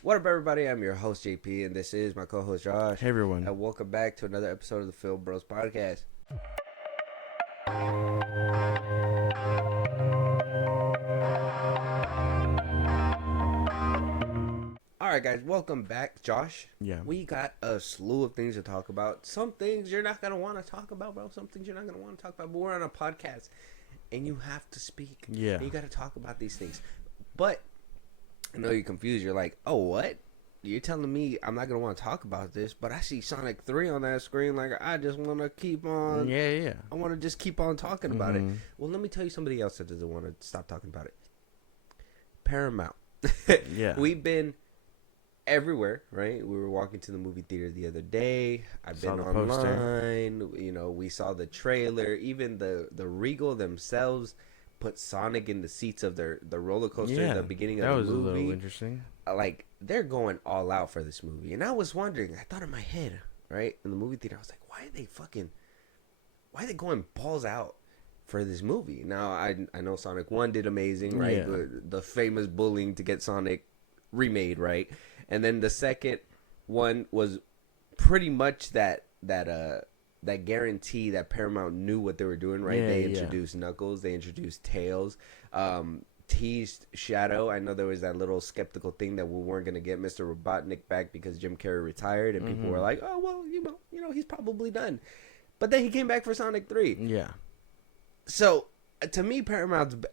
What up, everybody? I'm your host, JP, and this is my co-host, Josh. Hey everyone. And welcome back to another episode of the FIlmBros podcast. All right, guys, welcome back, Josh. Yeah. We got a slew of things to talk about. Some things you're not going to want to talk about, bro. Some things you're not going to want to talk about. But we're on a podcast, and you have to speak. Yeah. And you got to talk about these things. But I know you're confused. You're like, oh, what? You're telling me I'm not going to want to talk about this, but I see Sonic 3 on that screen. Like, I just want to keep on. Yeah. I want to just keep on talking about it. Well, let me tell you somebody else that doesn't want to stop talking about it. Paramount. Yeah. We've been everywhere, right? We were walking to the movie theater the other day. I've been online. You know, we saw the trailer. Even the Regal themselves put Sonic in the seats of the roller coaster at the beginning of the movie. That was a little interesting. Like, they're going all out for this movie. And I was wondering, I thought in my head, right, in the movie theater, I was like, why are they going balls out for this movie? Now, I know Sonic 1 did amazing, right? Yeah. The famous bullying to get Sonic remade, right? And then the second one was pretty much that guarantee that Paramount knew what they were doing, right? They introduced Knuckles, they introduced Tails, teased Shadow. I know there was that little skeptical thing that we weren't going to get Mr. Robotnik back because Jim Carrey retired, and people were like, oh, well, you know, he's probably done. But then he came back for Sonic 3. Yeah. So, to me,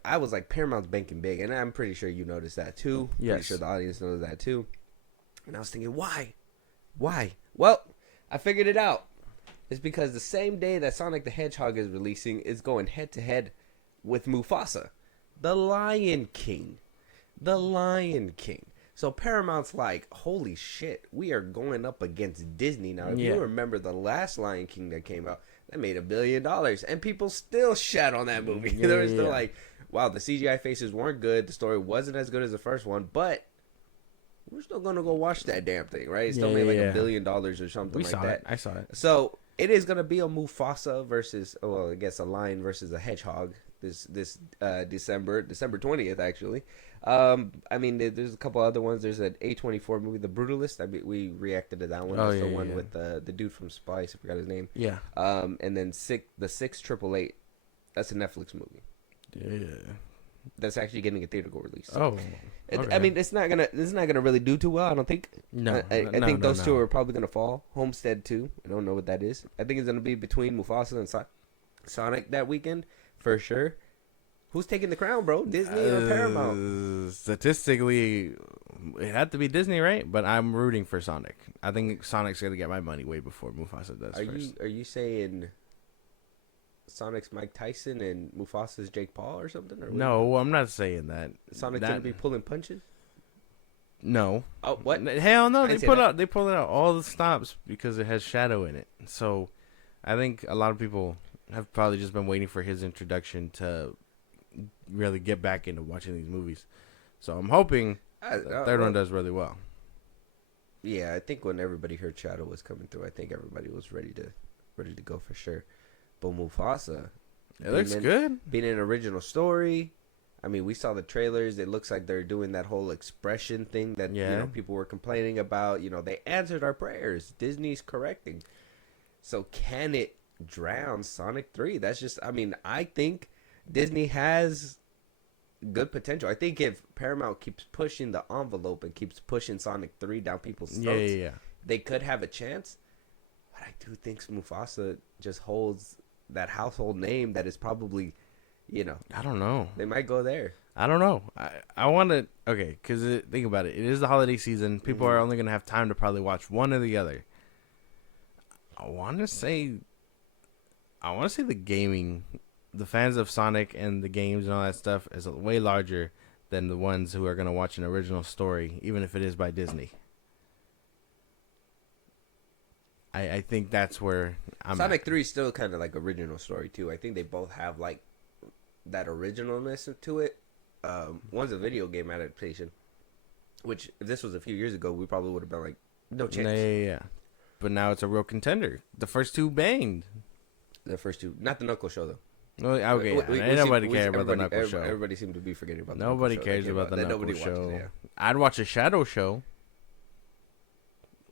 I was like, Paramount's banking big, and I'm pretty sure you noticed that too. Yes. Pretty sure the audience knows that too. And I was thinking, why? Well, I figured it out. It's because the same day that Sonic the Hedgehog is releasing, it's going head-to-head with Mufasa, the Lion King. So Paramount's like, holy shit, we are going up against Disney now. If you remember the last Lion King that came out, that made $1 billion, and people still shat on that movie. They were still like, wow, the CGI faces weren't good, the story wasn't as good as the first one, but we're still gonna go watch that damn thing, right? It still made like $1 billion or something like that. I saw it. So it is gonna be a Mufasa versus, well, I guess a lion versus a hedgehog this December 20th, actually. I mean, there's a couple other ones. There's an A24 movie, The Brutalist. We reacted to that one. That's the one with the dude from Spice. I forgot his name. Yeah. And then the 6888. That's a Netflix movie. Yeah. That's actually getting a theatrical release. Oh. Okay. I mean, it's not gonna really do too well. I don't think. No. I think those two are probably gonna fall. Homestead 2. I don't know what that is. I think it's gonna be between Mufasa and Sonic that weekend for sure. Who's taking the crown, bro? Disney or Paramount? Statistically, it had to be Disney, right? But I'm rooting for Sonic. I think Sonic's gonna get my money way before Mufasa does. Are you saying Sonic's Mike Tyson and Mufasa's Jake Paul or something? Or no, I'm not saying that. Sonic's gonna be pulling punches? No. Oh, what? Hell no. They pulled out all the stops because it has Shadow in it. So I think a lot of people have probably just been waiting for his introduction to really get back into watching these movies. So I'm hoping the third one does really well. Yeah, I think when everybody heard Shadow was coming through, I think everybody was ready to go for sure. But Mufasa, it looks good. Being an original story. I mean, we saw the trailers. It looks like they're doing that whole expression thing that you know, people were complaining about. You know, they answered our prayers. Disney's correcting. So can it drown Sonic 3? That's just, I mean, I think Disney has good potential. I think if Paramount keeps pushing the envelope and keeps pushing Sonic 3 down people's throats, they could have a chance. But I do think Mufasa just holds that household name that is probably, you know. I don't know. They might go there. I don't know. I want to, okay, because think about it. It is the holiday season. People are only going to have time to probably watch one or the other. I want to say the gaming, the fans of Sonic and the games and all that stuff is way larger than the ones who are going to watch an original story, even if it is by Disney. I think that's where Sonic 3 is still kind of like original story too. I think they both have like that originalness to it. One's a video game adaptation, which if this was a few years ago, we probably would have been like, no chance. Yeah. But now it's a real contender. The first two banged. The first two, not the Knuckle Show though. Well, okay, ain't nobody care about the Knuckle Show. Everybody seemed to be forgetting about the Nobody Knuckle Show. cares about the Knuckle Show. Watches, I'd watch a Shadow Show.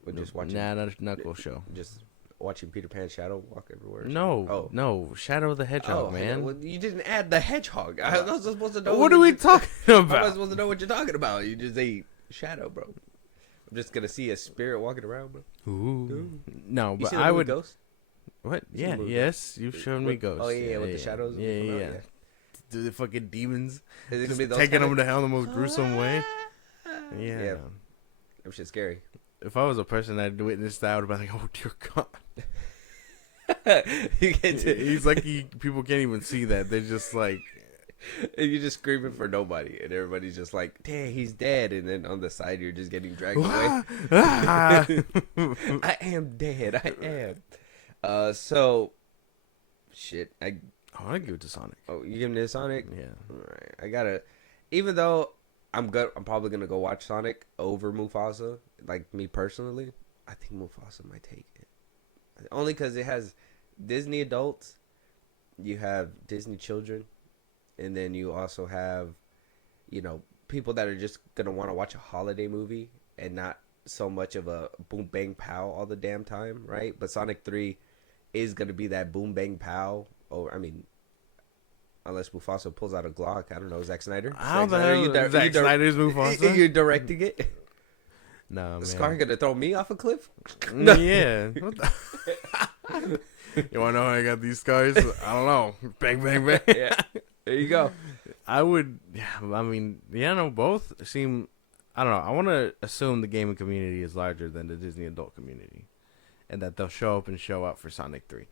With just watching. Nah, not a Knuckles show. Just watching Peter Pan's shadow walk everywhere. No, Shadow the Hedgehog, man. Well, you didn't add the hedgehog. I was supposed to know. What are we talking about? How am I supposed to know what you're talking about? You just ate shadow, bro. I'm just gonna see a spirit walking around, bro. Ooh. No, but I would. Ghost? What? Yeah, yes, you've shown me Ghosts. Oh yeah, with the shadows. Yeah. Do the fucking demons Is it gonna be those taking them to hell in the most gruesome way? Yeah. That shit's scary. If I was a person that witnessed that, I would have been like, "Oh dear God." He's like, people can't even see that. They're just like, and you're just screaming for nobody, and everybody's just like, "Dang, he's dead!" And then on the side, you're just getting dragged away. I am dead. I am. So, shit. I want to give it to Sonic. Oh, you giving it to Sonic? Yeah. All right. I gotta. Even though I'm good, I'm probably gonna go watch Sonic over Mufasa. Like me personally, I think Mufasa might take it. Only because it has Disney adults, you have Disney children, and then you also have, people that are just going to want to watch a holiday movie and not so much of a boom, bang, pow all the damn time, right? But Sonic 3 is going to be that boom, bang, pow. Unless Mufasa pulls out a Glock. I don't know, Zack Snyder? Zack Snyder's Mufasa? You're directing it? No, man. Scar gonna throw me off a cliff? No. Yeah. You wanna know how I got these scars? I don't know. Bang, bang, bang. Yeah. There you go. Both seem, I don't know. I want to assume the gaming community is larger than the Disney adult community. And that they'll show up and show out for Sonic 3.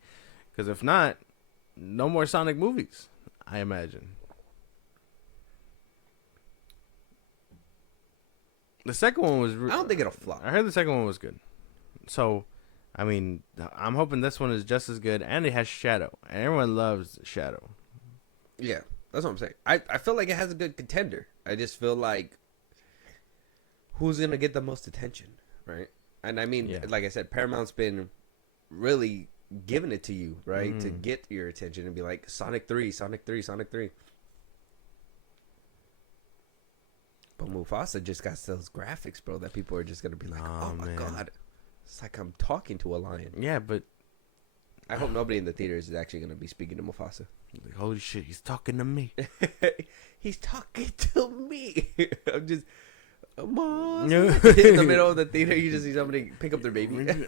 Because if not, no more Sonic movies, I imagine. The second one was... I don't think it'll flop. I heard the second one was good. So, I'm hoping this one is just as good. And it has Shadow. And everyone loves Shadow. Yeah, that's what I'm saying. I feel like it has a good contender. I just feel like... who's going to get the most attention, right? And like I said, Paramount's been really giving it to you, right? To get your attention and be like, Sonic 3, Sonic 3, Sonic 3. But Mufasa just got those graphics, bro, that people are just going to be like, oh my God. It's like I'm talking to a lion. Yeah, but... I hope nobody in the theaters is actually going to be speaking to Mufasa. Like, holy shit, he's talking to me. He's talking to me. I'm just... Mom. In the middle of the theater, you just see somebody pick up their baby.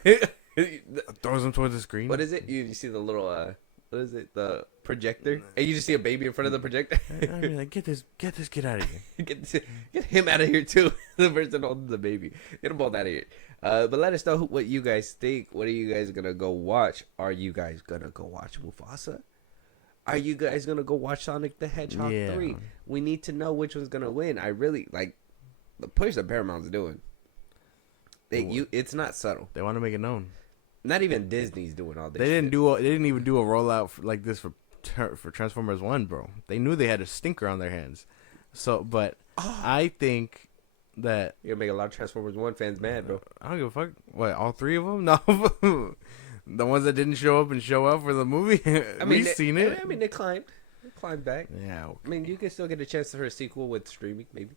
Throws him towards the screen. What is it? You see the little... what is it? The projector? And you just see a baby in front of the projector. I'd be like, get this kid out of here. Get him out of here, too. The person holding the baby. Get them both out of here. But let us know what you guys think. What are you guys going to go watch? Are you guys going to go watch Mufasa? Are you guys going to go watch Sonic the Hedgehog 3? We need to know which one's going to win. I really, like, the push that Paramount's doing. It's not subtle. They want to make it known. Not even Disney's doing all this. They didn't even do a rollout like this for Transformers 1, bro. They knew they had a stinker on their hands. So, but I think that you're gonna make a lot of Transformers 1 fans mad, bro. I don't give a fuck. What, all three of them? No, the ones that didn't show up and show out for the movie. We've seen it. They climbed back. Yeah. Okay. I mean, you can still get a chance for a sequel with streaming, maybe.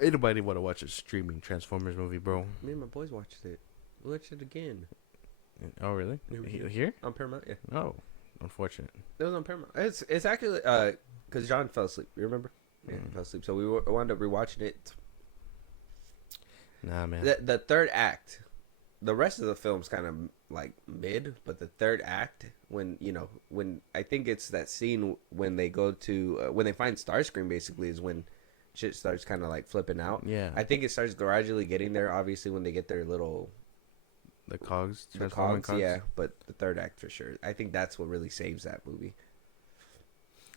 Anybody want to watch a streaming Transformers movie, bro? Me and my boys watched it. We watched it again. Oh, really? Here? On Paramount, yeah. Oh, unfortunate. It was on Paramount. It's actually because John fell asleep. You remember? Yeah, he fell asleep. So we wound up rewatching it. Nah, man. The third act, the rest of the film's kind of like mid, but the third act, when I think it's that scene when they go to when they find Starscream, basically is when shit starts kind of like flipping out. Yeah. I think it starts gradually getting there, obviously, when they get their little... The cogs. Yeah, but the third act for sure. I think that's what really saves that movie.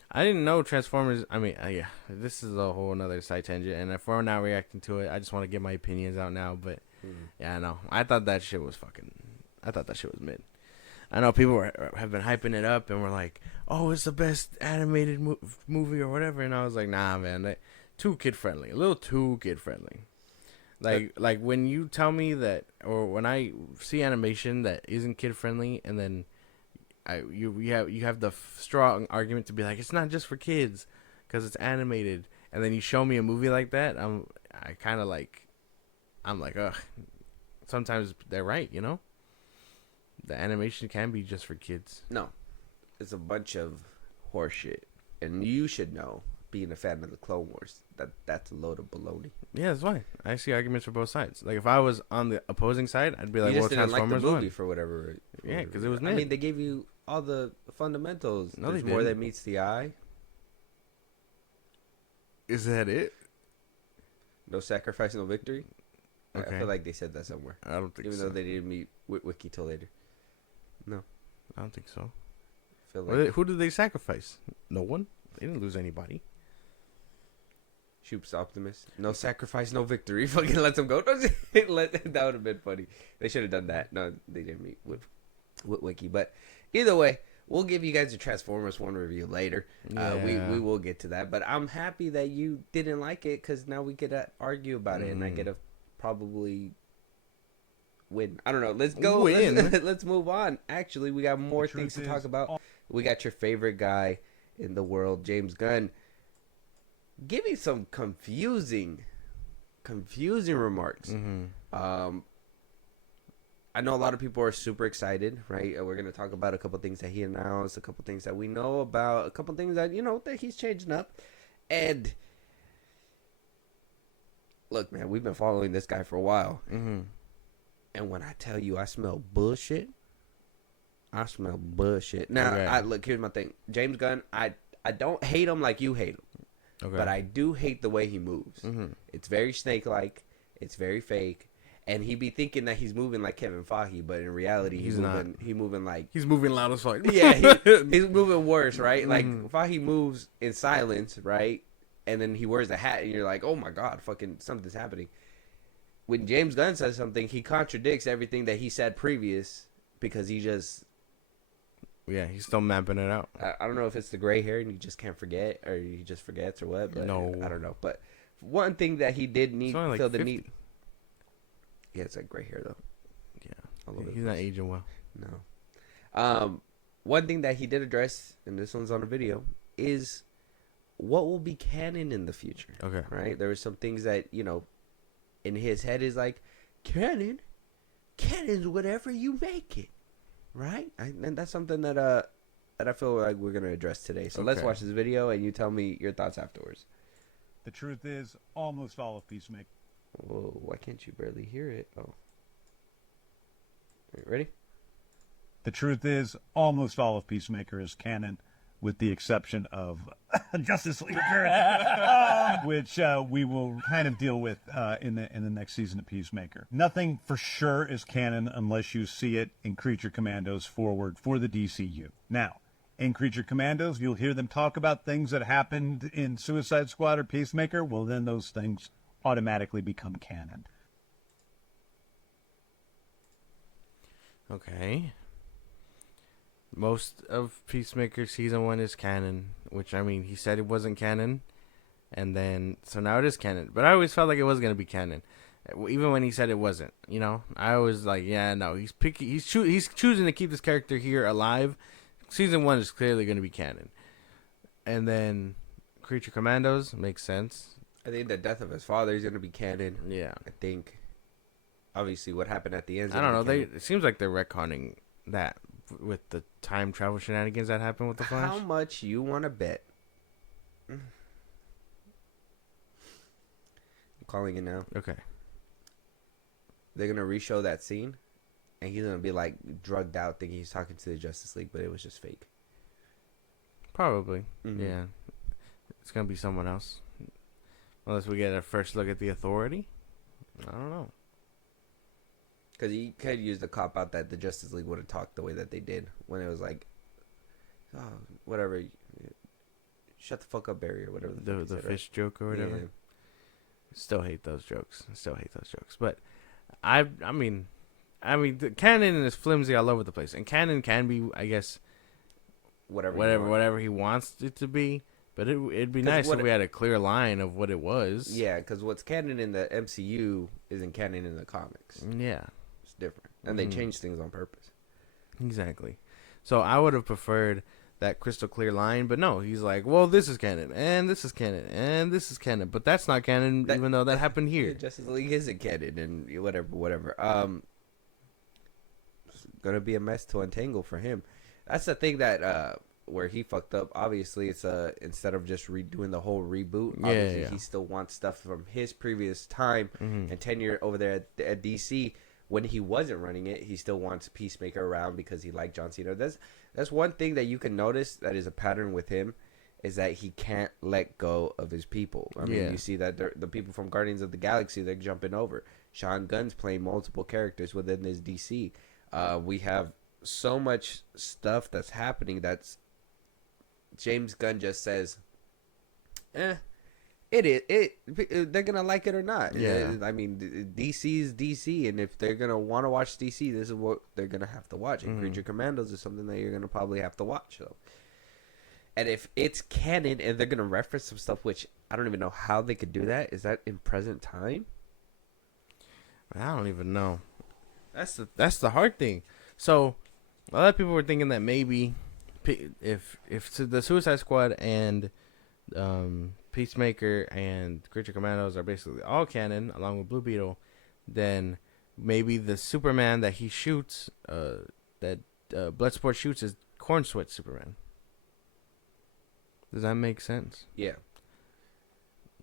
I didn't know Transformers... yeah, this is a whole another side tangent, and if we're now reacting to it, I just want to get my opinions out now, but... Yeah, I know. I thought that shit was mid. I know people have been hyping it up, and we're like, oh, it's the best animated movie or whatever, and I was like, nah, man, too kid friendly, a little too kid friendly. Like when you tell me that, or when I see animation that isn't kid friendly, and then you have the strong argument to be like, it's not just for kids because it's animated, and then you show me a movie like that, I kind of like, I'm like, ugh. Sometimes they're right, you know? The animation can be just for kids. No. It's a bunch of horseshit. And you should know, being a fan of the Clone Wars, that's a load of baloney. Yeah, that's why. I see arguments for both sides. Like, if I was on the opposing side, I'd be like, you well, just didn't Transformers like the movie won. for whatever. Yeah, because it was I mean, they gave you all the fundamentals. No, There's they more didn't. that meets the eye. Is that it? No sacrifice, no victory. Okay. I feel like they said that somewhere. I don't think Even so. though they didn't meet Wiki till later. No. I don't think so. I feel like Who did they sacrifice? No one. They didn't lose anybody. Shoops Optimus. No sacrifice, no victory. Fucking lets him go. That would have been funny. They should have done that. No, they didn't meet with Wiki. But either way, we'll give you guys a Transformers 1 review later. Yeah. We will get to that. But I'm happy that you didn't like it because now we get to argue about it. And I get to probably win. I don't know. Let's go. Win. Let's move on. Actually, we got more things to talk about. We got your favorite guy in the world, James Gunn, giving some confusing remarks. Mm-hmm. I know a lot of people are super excited, right? We're going to talk about a couple things that he announced, a couple things that we know about, a couple things that, that he's changing up. And look, man, we've been following this guy for a while. Mm-hmm. And when I tell you I smell bullshit, I smell bullshit. Now, Okay. look, here's my thing. James Gunn, I don't hate him like you hate him. Okay. But I do hate the way he moves. Mm-hmm. It's very snake-like. It's very fake. And he be thinking that he's moving like Kevin Feige, but in reality, he's moving. He moving like He's moving loud as fuck. yeah, he's moving worse, right? Like Mhm. Feige moves in silence, right? And then he wears a hat, and you're like, oh my god, fucking something's happening. When James Gunn says something, he contradicts everything that he said previous because he just. Yeah, he's still mapping it out. I don't know if it's the gray hair and he just can't forget, or he just forgets, or what. But No. I don't know. But one thing that he did need It's only like feel the 50. need. Yeah, it's like gray hair though. Yeah, All over the he's not place. aging well. No. One thing that he did address, and this one's on a video, is what will be canon in the future. Okay. Right? There were some things that in his head is like, canon's whatever you make it. Right? And that's something that I feel like we're gonna address today. So let's Okay. watch this video, and you tell me your thoughts afterwards. The truth is, almost all of Peacemaker. Whoa! Why can't you barely hear it? Oh. All right, ready? The truth is, almost all of Peacemaker is canon, with the exception of Justice League, which we will kind of deal with in the next season of Peacemaker. Nothing for sure is canon unless you see it in Creature Commandos Forward for the DCU. Now, in Creature Commandos, you'll hear them talk about things that happened in Suicide Squad or Peacemaker. Well, then those things automatically become canon. Okay. Most of Peacemaker season 1 is canon, which I mean, he said it wasn't canon, and then so now it is canon. But I always felt like it was gonna be canon, even when he said it wasn't. I was like, yeah, no, he's picky. He's choosing to keep this character here alive. Season 1 is clearly gonna be canon, and then Creature Commandos makes sense. I think the death of his father is gonna be canon. Yeah, I think. Obviously, what happened at the end. I don't know. It seems like they're retconning that with the time travel shenanigans that happened with the Flash. How much you want to bet? I'm calling it now. Okay. They're gonna re-show that scene, and he's gonna be like drugged out, thinking he's talking to the Justice League, but it was just fake. Probably. Mhm. Yeah. It's gonna be someone else, unless we get a first look at the Authority. I don't know. Because he could use the cop out that the Justice League would have talked the way that they did when it was like, oh, whatever, shut the fuck up, Barry, or whatever. The said, fish joke or whatever. Yeah. Still hate those jokes. But I mean, the canon is flimsy all over the place, and canon can be, I guess, whatever he wants it to be. But it'd be nice if we had a clear line of what it was. Yeah, because what's canon in the MCU isn't canon in the comics. Yeah. It's different, and they change things on purpose. Exactly. So I would have preferred that crystal clear line. But no, he's like, well, this is canon, and this is canon, and this is canon, but that's not canon, even though that happened here. Justice League isn't canon, and whatever. It's gonna be a mess to untangle for him. That's the thing that where he fucked up. Obviously, it's instead of just redoing the whole reboot, obviously he still wants stuff from his previous time and tenure over there at DC. When he wasn't running it, he still wants Peacemaker around because he liked John Cena. That's one thing that you can notice that is a pattern with him, is that he can't let go of his people. I mean, you see that the people from Guardians of the Galaxy, they're jumping over. Sean Gunn's playing multiple characters within this DC. We have so much stuff that's happening that's James Gunn just says, they're gonna like it or not. I mean, DC is DC, and if they're gonna want to watch DC, this is what they're gonna have to watch. And Creature Commandos is something that you're gonna probably have to watch. So, and if it's canon and they're gonna reference some stuff, which I don't even know how they could do that. Is that in present time? I don't even know. That's the hard thing. So, a lot of people were thinking that maybe if the Suicide Squad and Peacemaker and Creature Commandos are basically all canon, along with Blue Beetle, then maybe the Superman that he shoots, that Bloodsport shoots, is Corn Sweat Superman. Does that make sense? Yeah.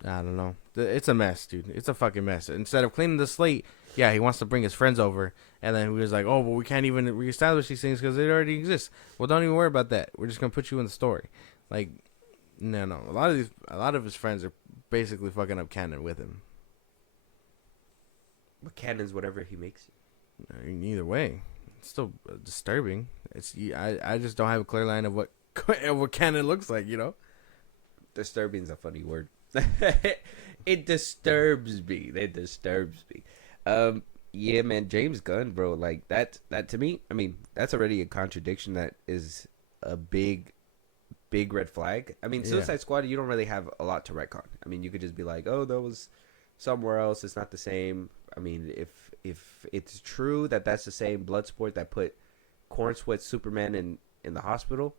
I don't know. It's a mess, dude. It's a fucking mess. Instead of cleaning the slate, he wants to bring his friends over, and then he was like, oh, but we can't even reestablish these things because they already exist. Well, don't even worry about that. We're just gonna put you in the story. Like, no. A lot of his friends are basically fucking up canon with him. But canon's whatever he makes. Either way, it's still disturbing. I just don't have a clear line of what canon looks like. Disturbing is a funny word. It disturbs me. Yeah, man, James Gunn, bro, like that to me, I mean, that's already a contradiction. That is a big red flag. I mean, Suicide Squad, you don't really have a lot to retcon. I mean, you could just be like, oh, that was somewhere else, it's not the same. I mean, if it's true that that's the same Bloodsport that put Corn Sweat Superman in the hospital,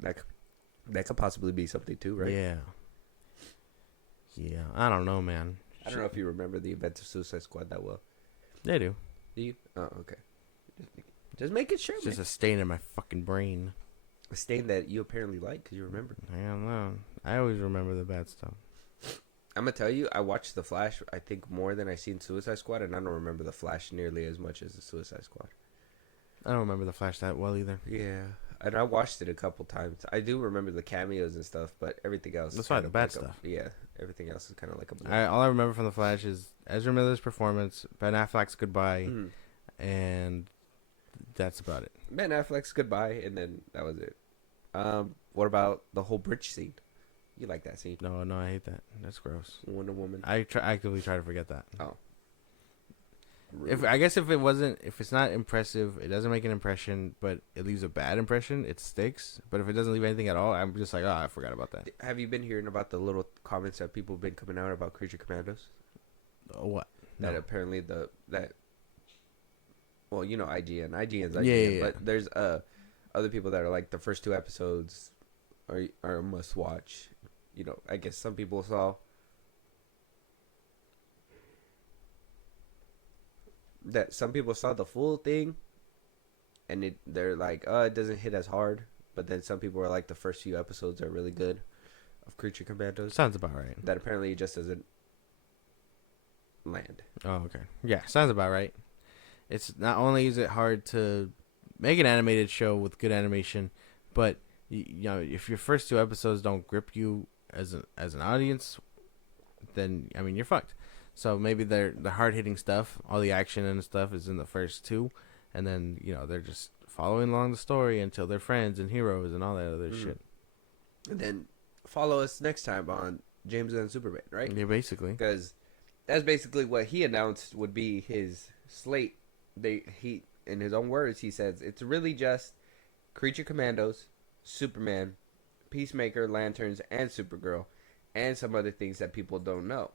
that could possibly be something too, right? Yeah, I don't know, man. I don't know if you remember the events of Suicide Squad that well. They do. Do you? Oh, okay. Just making sure, It's just a stain in my fucking brain. A stain that you apparently like because you remember. I don't know. I always remember the bad stuff. I'm going to tell you, I watched The Flash, I think, more than I seen Suicide Squad, and I don't remember The Flash nearly as much as the Suicide Squad. I don't remember The Flash that well either. Yeah. And I watched it a couple times. I do remember the cameos and stuff, but everything else... That's why the bad stuff. Yeah. Everything else is kind of like a... All I remember from The Flash is Ezra Miller's performance, Ben Affleck's goodbye, and that's about it. Ben Affleck's goodbye, and then that was it. What about the whole bridge scene? You like that scene? No, I hate that. That's gross. Wonder Woman. I actively try to forget that. Oh. If it's not impressive, it doesn't make an impression, but it leaves a bad impression, it sticks. But if it doesn't leave anything at all, I'm just like, oh, I forgot about that. Have you been hearing about the little comments that people have been coming out about Creature Commandos? What? That apparently well, you know, IGN's IGN, yeah. But there's other people that are like the first 2 episodes are a must watch. You know, I guess some people saw the full thing, and they're like, oh, it doesn't hit as hard. But then some people are like, the first few episodes are really good of Creature Commandos. Sounds about right. That apparently it just doesn't land. Oh, okay. Yeah, sounds about right. It's not only is it hard to make an animated show with good animation, but you know, if your first 2 episodes don't grip you as an audience, then I mean, you're fucked. So maybe the hard hitting stuff, all the action and stuff, is in the first 2, and then you know they're just following along the story until they're friends and heroes and all that other shit. And then follow us next time on James Gunn Superman, right? Yeah, basically. Because that's basically what he announced would be his slate. He, in his own words, he says it's really just Creature Commandos, Superman, Peacemaker, Lanterns, and Supergirl, and some other things that people don't know.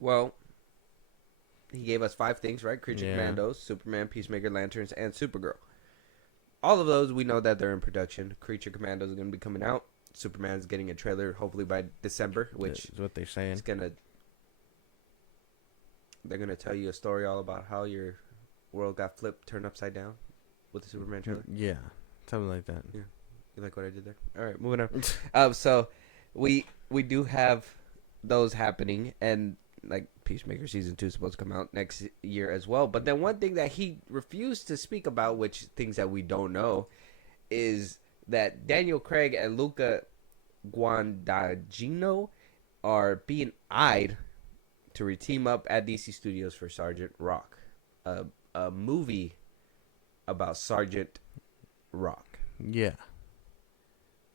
Well, he gave us 5 things, right? Creature Commandos, Superman, Peacemaker, Lanterns, and Supergirl. all of those, we know that they're in production. Creature Commandos is going to be coming out. Superman's getting a trailer hopefully by December, which is what they're saying. They're gonna tell you a story all about how your world got flipped, turned upside down with the Superman trailer. Yeah, something like that. Yeah, you like what I did there? All right, moving on. So we do have those happening, and like Peacemaker season 2 is supposed to come out next year as well. But then one thing that he refused to speak about, which things that we don't know, is that Daniel Craig and Luca Guadagnino are being eyed to team up at DC Studios for Sergeant Rock, a movie about Sergeant Rock. Yeah.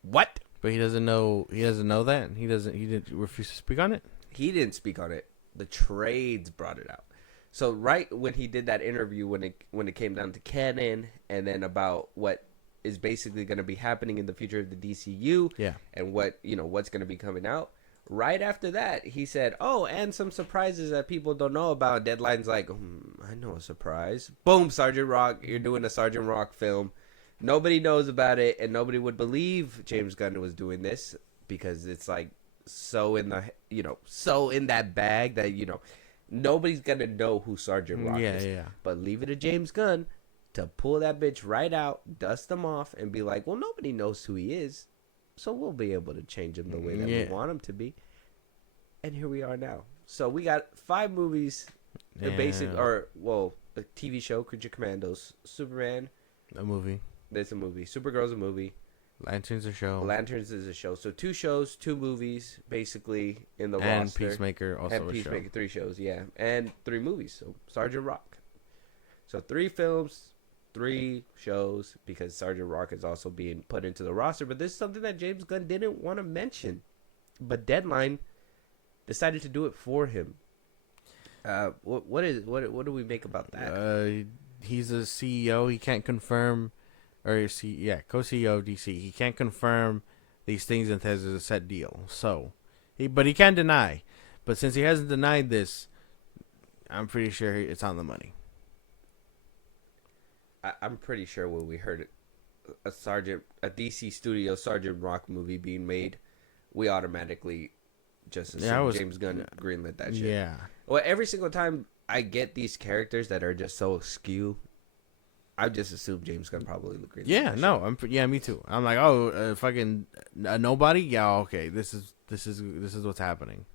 What? But he doesn't know. He doesn't know that. He didn't refuse to speak on it. He didn't speak on it. The trades brought it out. So right when he did that interview, when it came down to Canon, and then about what is basically going to be happening in the future of the DCU, yeah, and what's going to be coming out. Right after that, he said, "Oh, and some surprises that people don't know about." Deadline's like, "I know a surprise." Boom, Sergeant Rock. You're doing a Sergeant Rock film. Nobody knows about it, and nobody would believe James Gunn was doing this because it's like so in that bag that nobody's gonna know who Sergeant Rock is. Yeah. But leave it to James Gunn to pull that bitch right out, dust him off, and be like, "Well, nobody knows who he is, so we'll be able to change him the way that we want him to be." And here we are now. So we got 5 movies, a TV show, Creature Commandos, Superman, a movie. There's a movie. Supergirl's a movie. Lanterns a show. Lanterns is a show. So 2 shows, 2 movies, basically in the roster. And Peacemaker also and Peacemaker, 3 shows, yeah, and 3 movies. So Sergeant Rock. So 3 films, 3 shows, because Sergeant Rock is also being put into the roster. But this is something that James Gunn didn't want to mention, but Deadline decided to do it for him. What do we make about that? He's a CEO. He can't confirm, co-CEO of DC. He can't confirm these things until there's a set deal. So, but he can deny. But since he hasn't denied this, I'm pretty sure it's on the money. I'm pretty sure when we heard a DC Studio Sergeant Rock movie being made, we automatically just assumed James Gunn greenlit that shit. Yeah. Well, every single time I get these characters that are just so askew, I just assume James Gunn probably greenlit. Yeah, no, me too. I'm like, fucking nobody. Yeah, okay, this is what's happening.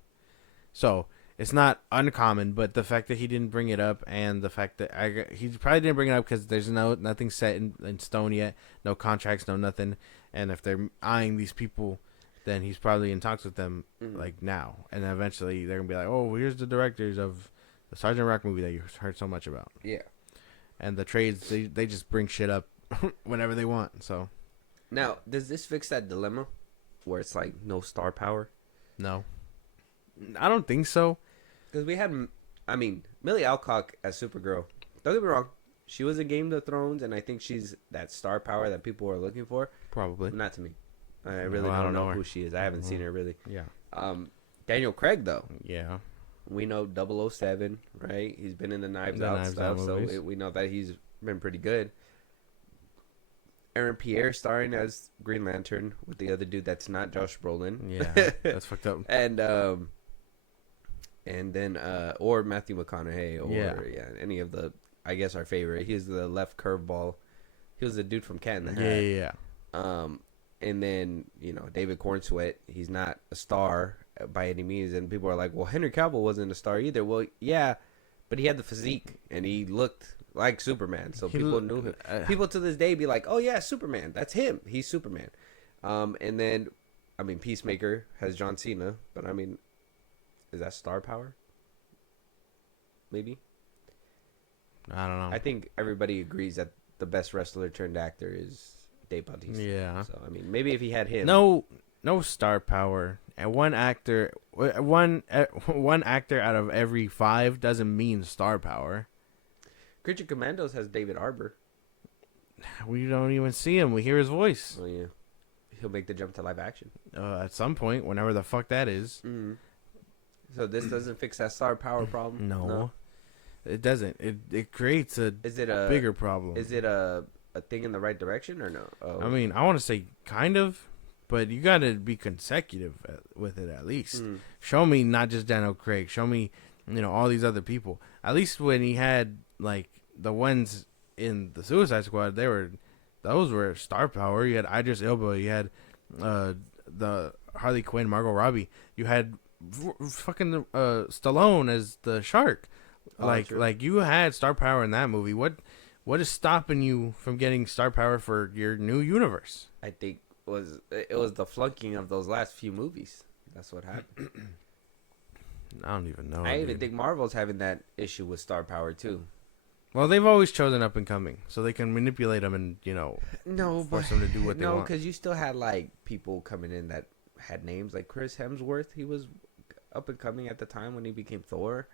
So it's not uncommon, but the fact that he didn't bring it up, and the fact that he probably didn't bring it up because there's nothing set in stone yet, no contracts, no nothing, and if they're eyeing these people, then he's probably in talks with them like now, and then eventually they're gonna be like, oh, here's the directors of the Sergeant Rock movie that you heard so much about. Yeah, and the trades they just bring shit up whenever they want. So now, does this fix that dilemma where it's like no star power? No, I don't think so. Because we had, Millie Alcock as Supergirl. Don't get me wrong, she was in Game of Thrones, and I think she's that star power that people are looking for. Probably not to me. I really don't know who she is. I haven't seen her really. Yeah. Daniel Craig though. Yeah. We know 007, right? He's been in the Knives Out stuff, so we know that he's been pretty good. Aaron Pierre starring as Green Lantern with the other dude that's not Josh Brolin. Yeah, that's fucked up. And then or Matthew McConaughey or any of the, I guess, our favorite. He's the left curveball. He was the dude from Cat in the Hat. Yeah. And then, David Cornsweet, he's not a star by any means. And people are like, well, Henry Cavill wasn't a star either. Well, yeah, but he had the physique and he looked like Superman. So people knew him. People to this day be like, oh, yeah, Superman. That's him. He's Superman. And then, Peacemaker has John Cena. But, is that star power? Maybe. I don't know. I think everybody agrees that the best wrestler turned actor is Dave Bautista. Yeah. So maybe if he had him. No star power. And one actor out of every 5 doesn't mean star power. Creature Commandos has David Harbour. We don't even see him. We hear his voice. Oh yeah. He'll make the jump to live action. At some point, whenever the fuck that is. Mm-hmm. So this doesn't fix that star power problem? No. It doesn't. It creates a bigger problem. Is it a a thing in the right direction or no? Oh. I mean, I want to say kind of, but you got to be consecutive with it at least. Show me not just Daniel Craig. Show me, all these other people. At least when he had like the ones in the Suicide Squad, those were star power. You had Idris Elba. You had the Harley Quinn, Margot Robbie. You had fucking Stallone as the Shark. Like you had star power in that movie. What is stopping you from getting star power for your new universe? I think it was the flunking of those last few movies. That's what happened. I don't even know. I even think Marvel's having that issue with star power too. Well, they've always chosen up and coming, so they can manipulate them and force them to do what they want. No, because you still had like people coming in that had names like Chris Hemsworth. He was up and coming at the time when he became Thor.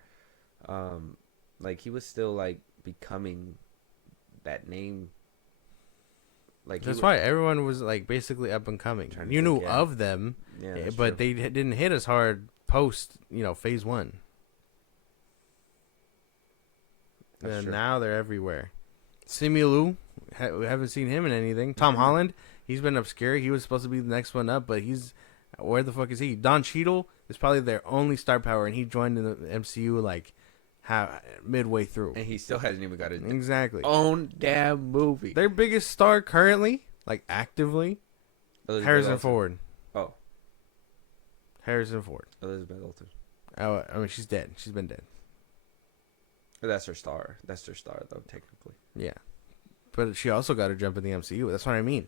Like he was still like becoming that name. Like that's why everyone was like basically up and coming. You knew of them, but they didn't hit as hard post phase 1. And now they're everywhere. Simu Liu, we haven't seen him in anything. Tom Holland, he's been obscure. He was supposed to be the next one up, but where the fuck is he? Don Cheadle is probably their only star power, and he joined in the MCU like midway through. And he still hasn't even got his own damn movie. Their biggest star currently, like actively, Harrison Ford. Oh. Harrison Ford. Elizabeth Olsen. Oh, I mean, she's dead. She's been dead. That's her star. That's her star, though, technically. Yeah. But she also got to jump in the MCU. That's what I mean.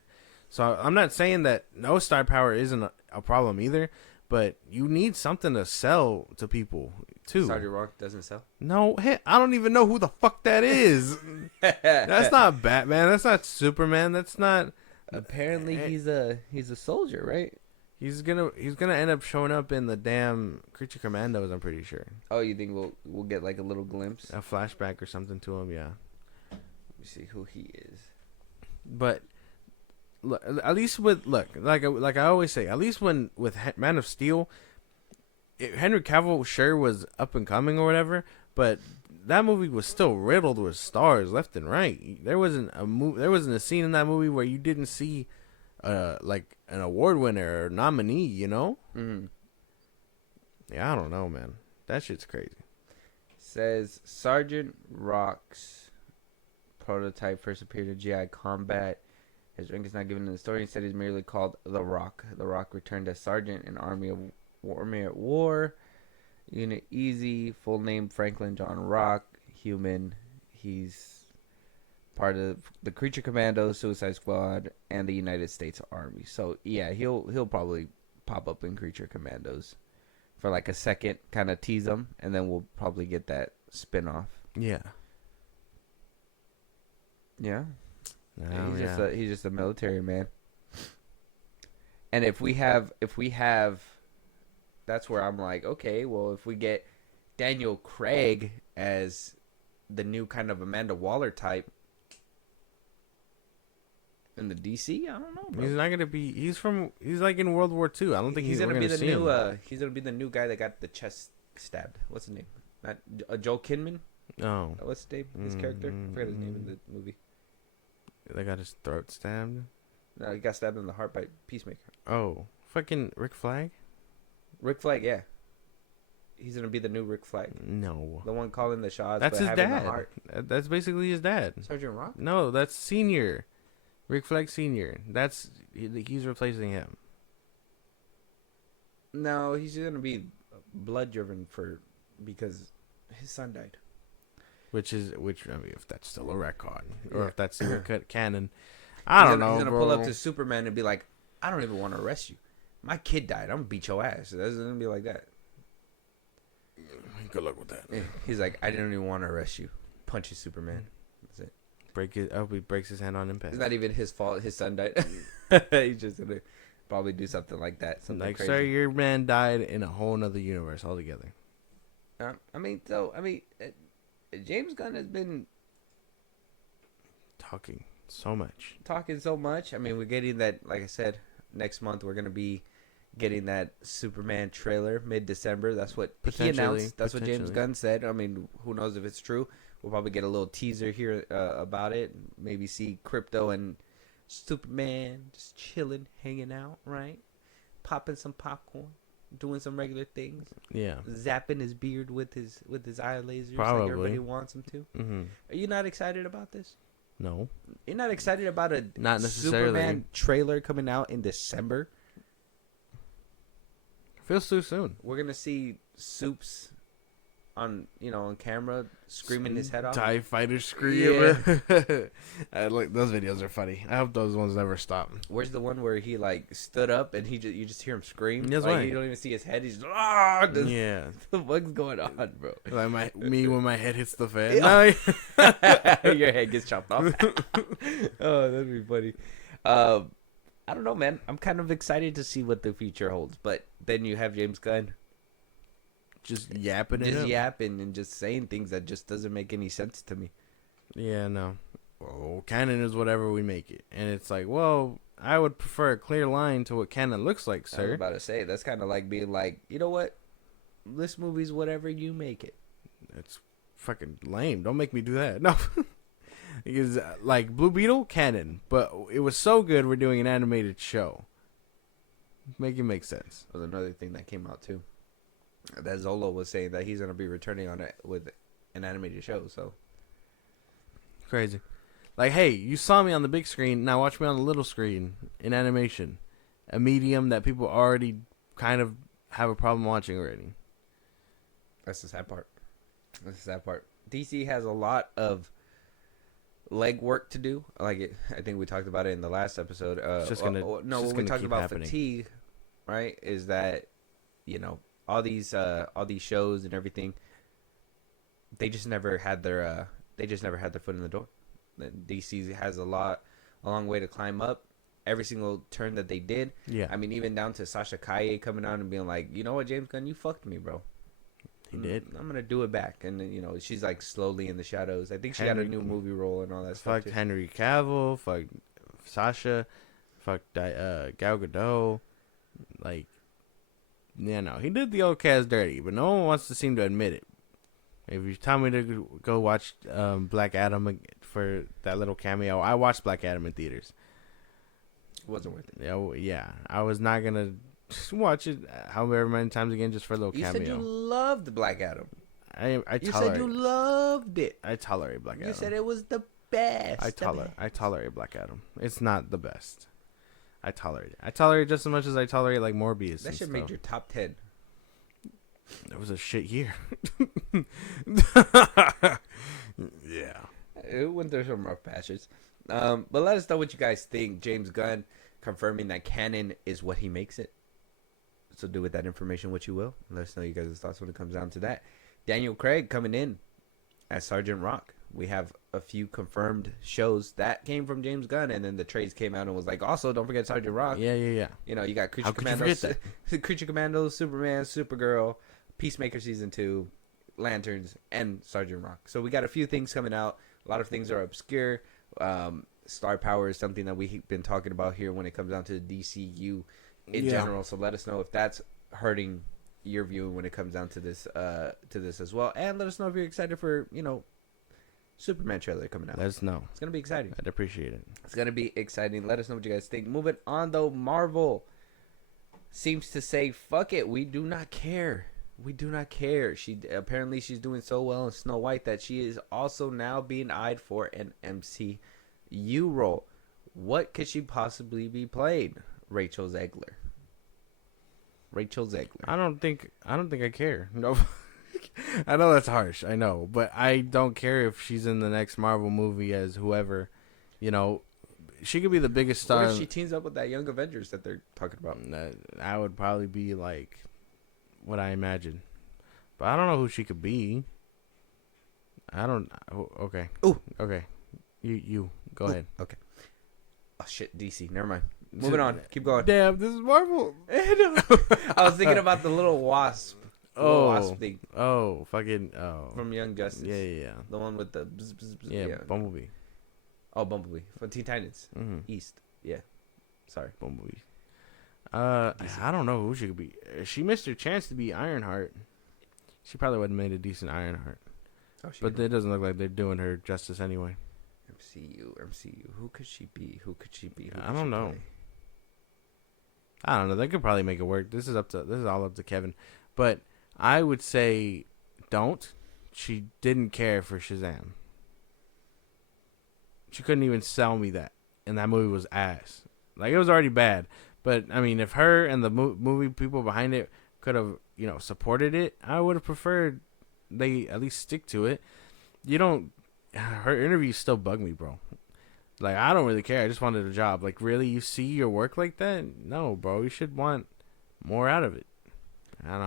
So I'm not saying that no star power isn't a problem either, but you need something to sell to people, too. Sergeant Rock doesn't sell? No, I don't even know who the fuck that is. That's not Batman. That's not Superman. That's not... Apparently he's a soldier, right? He's gonna end up showing up in the damn Creature Commandos, I'm pretty sure. Oh, you think we'll get like a little glimpse? A flashback or something to him, yeah. Let me see who he is. But look, at least with like I always say, at least with Man of Steel, Henry Cavill sure was up and coming or whatever, but that movie was still riddled with stars left and right. There wasn't a scene in that movie where you didn't see like an award winner or nominee, Mm-hmm. Yeah, I don't know, man. That shit's crazy. Says Sergeant Rock's prototype first appeared in GI Combat. His rank is not given in the story. Instead, he's merely called The Rock. The Rock returned as Sergeant in Army at War. Unit Easy. Full name Franklin John Rock. Human. He's part of the Creature Commandos, Suicide Squad, and the United States Army. So yeah, he'll probably pop up in Creature Commandos for like a second, kind of tease them, and then we'll probably get that spin-off. Yeah. Yeah. No, he's just a military man. And if we have, that's where I'm like, okay, well, if we get Daniel Craig as the new kind of Amanda Waller type in the DC, I don't know, bro. He's not gonna be. He's like in World War II. I don't think he's gonna be the new. He's gonna be the new guy that got the chest stabbed. What's his name? Not Joel Kinnaman. Oh, what's his name? His character. I forgot his name in the movie. They got his throat stabbed. No, he got stabbed in the heart by Peacemaker. Oh, fucking Rick Flag. Rick Flag, yeah. He's gonna be the new Rick Flag. No, the one calling the shots. That's his dad. That's basically his dad. Sergeant Rock. No, that's Senior. Rick Flag Senior. He's replacing him. No, he's gonna be blood driven because his son died. Which I mean, if that's still a record or if that's even canon, I don't know. He's gonna pull up to Superman and be like, "I don't even want to arrest you. My kid died. I'm gonna beat your ass." That's gonna be like that. Good luck with that. Yeah. He's like, "I didn't even want to arrest you." Punches Superman. That's it. He breaks his hand on impact. It's not even his fault. His son died. He's just gonna probably do something like that. Something like, crazy. sir, your man died in a whole nother universe altogether. James Gunn has been talking so much. I mean, we're getting that. Like I said, next month we're gonna be getting that Superman trailer mid-December. That's what he announced. That's what James Gunn said. I mean, who knows if it's true? We'll probably get a little teaser here about it. Maybe see Crypto and Superman just chilling, hanging out, right? Popping some popcorn, doing some regular things. Yeah. Zapping his beard with his eye lasers Probably. like everybody wants him to. Mm-hmm. Are you not excited about this? No. You're not excited about a Not necessarily. Superman trailer coming out in December? Feels too soon. We're gonna see Soups on camera screaming his head off. TIE fighter screamer. Look, those videos are funny. I hope those ones never stop. Where's the one where he like stood up and you just hear him scream? That's like, right. You don't even see his head. He's Yeah. The fuck's going on, bro? Like me when my head hits the fan. Your head gets chopped off. Oh, that'd be funny. I don't know, man. I'm kind of excited to see what the future holds. But then you have James Gunn Just yapping just it yapping and just saying things that just doesn't make any sense to me. Yeah, no. Well, Canon is whatever we make it. And it's like, well, I would prefer a clear line to what Canon looks like, I was sir. about to say, that's kind of like being like, you know what? This movie's whatever you make it. It's fucking lame. Don't make me do that. No. Because, like, Blue Beetle, Canon. But it was so good, we're doing an animated show. Make it make sense. That was another thing that came out, too. That Zolo was saying that he's going to be returning on it with an animated show, so. Crazy. Like, hey, you saw me on the big screen, now watch me on the little screen in animation. A medium that people already kind of have a problem watching already. That's the sad part. DC has a lot of legwork to do. I think we talked about it in the last episode. It's just gonna, when we talked about fatigue, right? Is that, all these shows and everything, they just never had their foot in the door. DC has a long way to climb up. Every single turn that they did. Yeah. I mean, even down to Sasha Kaye coming out and being like, you know what, James Gunn, you fucked me, bro. He did. I'm gonna do it back, and then, she's like slowly in the shadows. I think she got a new movie role and all that stuff. Fuck Henry Cavill. Fuck Sasha. Fuck Gal Gadot. Like, yeah, no, he did the old cast dirty, but no one wants to seem to admit it. If you tell me to go watch Black Adam for that little cameo, I watched Black Adam in theaters. It wasn't worth it. Yeah, I was not gonna watch it however many times again just for a little cameo. You said you loved Black Adam. I you said you loved it. I tolerate Black Adam. You said it was the best. I tolerate Black Adam. It's not the best. I tolerate it. I tolerate it just as much as I tolerate like Morbius. That should make your top 10. It was a shit year. Yeah. It went through some rough patches. But let us know what you guys think. James Gunn confirming that Canon is what he makes it. So do with that information what you will. Let us know you guys' thoughts when it comes down to that. Daniel Craig coming in as Sergeant Rock. We have a few confirmed shows that came from James Gunn, and then the trades came out and was like, also don't forget Sergeant Rock. Yeah. You got Creature How could you Commandos, forget that? Creature Commandos, Superman, Supergirl, Peacemaker Season 2, Lanterns, and Sergeant Rock. So we got a few things coming out. A lot of things are obscure. Star Power is something that we've been talking about here when it comes down to the DCU in general. So let us know if that's hurting your viewing when it comes down to this as well. And let us know if you're excited for, Superman trailer coming out. Let us know. It's going to be exciting. I'd appreciate it. It's going to be exciting. Let us know what you guys think. Moving on, though, Marvel seems to say, fuck it. We do not care. We do not care. Apparently she's doing so well in Snow White that she is also now being eyed for an MCU role. What could she possibly be playing? Rachel Zeggler. I don't think I care. No. I know that's harsh. I know, but I don't care if she's in the next Marvel movie as whoever. She could be the biggest star. What if she teams up with that Young Avengers that they're talking about? That would probably be like what I imagine, but I don't know who she could be. Okay. Ooh. Okay. You go ahead. Okay. Oh shit, DC. Never mind. Moving on. Keep going. Damn, this is Marvel. I was thinking about the little wasp. Wasp thing. Oh, fucking. Oh. From Young Justice. Yeah. The one with the. Bzz, bzz, bzz, yeah, Bumblebee. Oh, Bumblebee from Teen Titans. Mm-hmm. East. Yeah. Sorry. Bumblebee. I don't know who she could be. She missed her chance to be Ironheart. She probably would have made a decent Ironheart. But it doesn't look like they're doing her justice anyway. MCU. Who could she be? I don't know. I don't know. They could probably make it work. This is all up to Kevin. But I would say don't. She didn't care for Shazam. She couldn't even sell me that. And that movie was ass. Like, it was already bad. But, I mean, if her and the movie people behind it could have, supported it, I would have preferred they at least stick to it. Her interviews still bug me, bro. Like, I don't really care. I just wanted a job. Like, really? You see your work like that? No, bro. You should want more out of it. I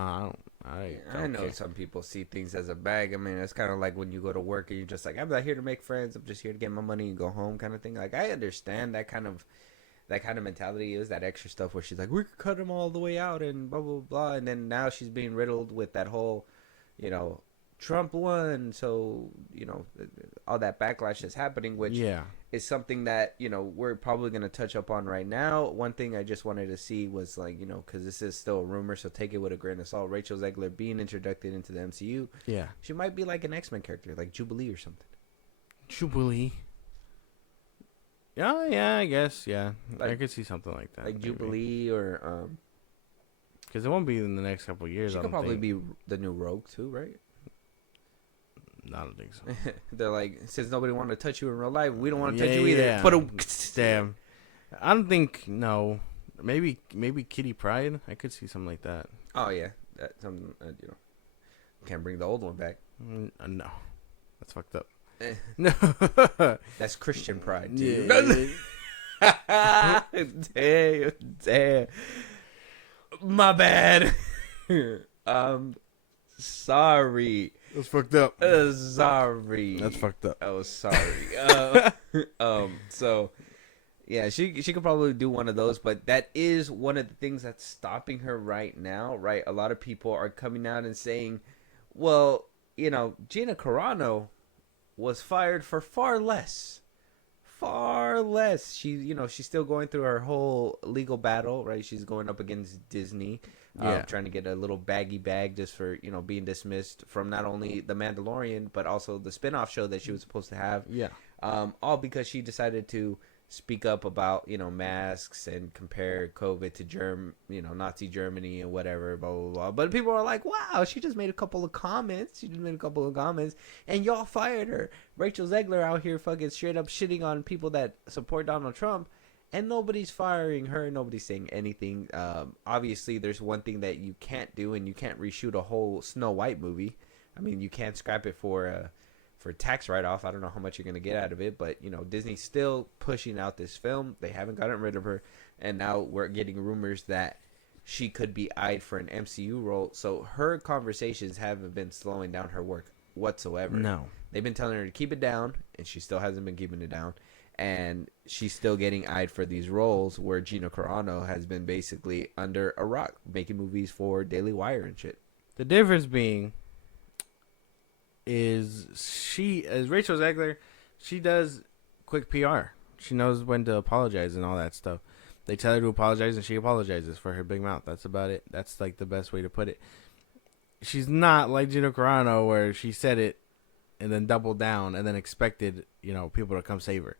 know care. some people see things as a bag. I mean, it's kind of like when you go to work and you're just like, I'm not here to make friends. I'm just here to get my money and go home kind of thing. Like, I understand that kind of mentality. Is that extra stuff where she's like, we could cut them all the way out and blah, blah, blah. And then now she's being riddled with that whole, Trump won. So, all that backlash is happening, which is something that, we're probably going to touch up on right now. One thing I just wanted to see was like, because this is still a rumor, so take it with a grain of salt. Rachel Zeggler being introduced into the MCU. Yeah. She might be like an X-Men character, like Jubilee or something. Jubilee. Yeah, I guess, yeah. Like, I could see something like that. Like maybe. Jubilee or... Because it won't be in the next couple of years, she could probably be the new Rogue too, right? I don't think so. They're like, since nobody wanted to touch you in real life, we don't want to touch you either. Yeah. Damn. I don't think, no. Maybe Kitty Pryde. I could see something like that. Oh, yeah. That's something, can't bring the old one back. No. That's fucked up. No. That's Christian Pride, dude. Yeah. Damn. My bad. Sorry. That's fucked up. Sorry. That's fucked up. Oh, sorry. So, yeah, she could probably do one of those, but that is one of the things that's stopping her right now, right? A lot of people are coming out and saying, well, Gina Carano was fired for far less. She's still going through her whole legal battle, right? She's going up against Disney, trying to get a little baggy bag just for being dismissed from not only The Mandalorian but also the spinoff show that she was supposed to have. Yeah. All because she decided to speak up about masks and compare COVID to Nazi Germany and whatever, blah blah blah. But people are like, wow, she just made a couple of comments. And y'all fired her. Rachel Zeggler out here fucking straight up shitting on people that support Donald Trump, and nobody's firing her. Nobody's saying anything. Obviously, there's one thing that you can't do, and you can't reshoot a whole Snow White movie. I mean, you can't scrap it for tax write-off. I don't know how much you're going to get out of it, but, Disney's still pushing out this film. They haven't gotten rid of her, and now we're getting rumors that she could be eyed for an MCU role. So her conversations haven't been slowing down her work whatsoever. No. They've been telling her to keep it down, and she still hasn't been keeping it down. And she's still getting eyed for these roles where Gina Carano has been basically under a rock, making movies for Daily Wire and shit. The difference being is she, as Rachel Zegler, she does quick PR. She knows when to apologize and all that stuff. They tell her to apologize and she apologizes for her big mouth. That's about it. That's like the best way to put it. She's not like Gina Carano where she said it and then doubled down and then expected, people to come save her.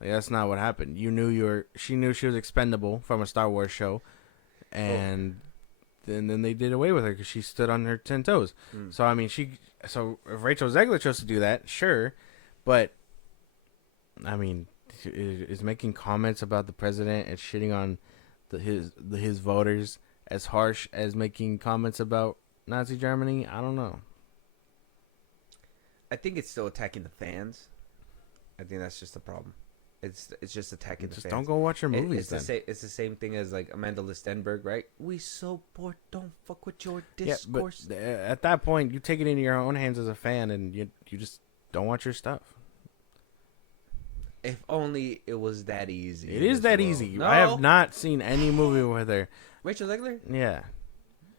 Like, that's not what happened. She knew she was expendable from a Star Wars show, and then they did away with her because she stood on her 10 toes. So I mean, so if Rachel Zegler chose to do that, sure, but I mean, is making comments about the president and shitting on his voters as harsh as making comments about Nazi Germany? I don't know. I think it's still attacking the fans. I think that's just the problem. It's just attacking the fans. Don't go watch your movies. It's the same thing as like Amanda Listenberg, right? We support. Don't fuck with your discourse. Yeah, but at that point, you take it into your own hands as a fan, and you just don't watch your stuff. If only it was that easy. It is that easy. No. I have not seen any movie with her. Rachel Zegler? Yeah.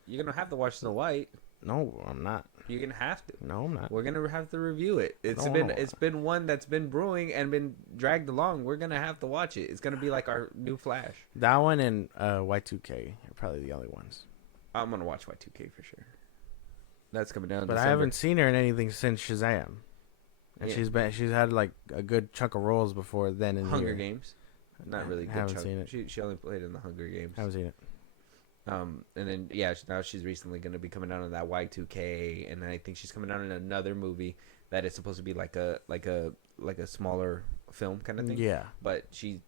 You're gonna have to watch Snow White. No, I'm not. You're gonna have to. No, I'm not. We're gonna have to review it. It's been one that's been brewing and been dragged along. We're gonna have to watch it. It's gonna be like our new Flash. That one and Y2K are probably the only ones. I'm gonna watch Y2K for sure. That's coming down. But I haven't seen her in anything since Shazam, and she's had like a good chunk of roles before then. In Hunger Games, not really. Haven't seen it. She only played in the Hunger Games. Haven't seen it. And then now she's recently going to be coming out in that Y2K, and I think she's coming out in another movie that is supposed to be like a smaller film kind of thing. Yeah, but she's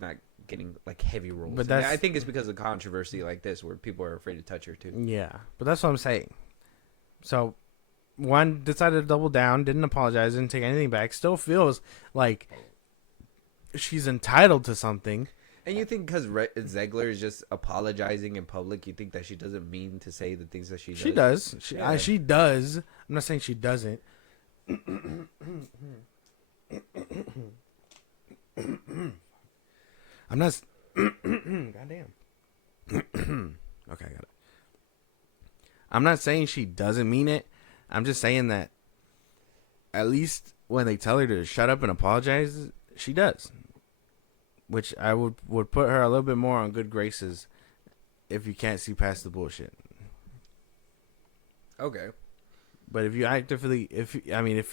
not getting like heavy roles. But I think it's because of controversy like this where people are afraid to touch her too. Yeah, but that's what I'm saying. So, one decided to double down, didn't apologize, didn't take anything back. Still feels like she's entitled to something. And you think because Zeggler is just apologizing in public, you think that she doesn't mean to say the things that she does? She does. She does. I'm not saying she doesn't. I'm not. Goddamn. Okay, I got it. I'm not saying she doesn't mean it. I'm just saying that at least when they tell her to shut up and apologize, she does. Which I would put her a little bit more on good graces if you can't see past the bullshit. Okay. But if you actively, if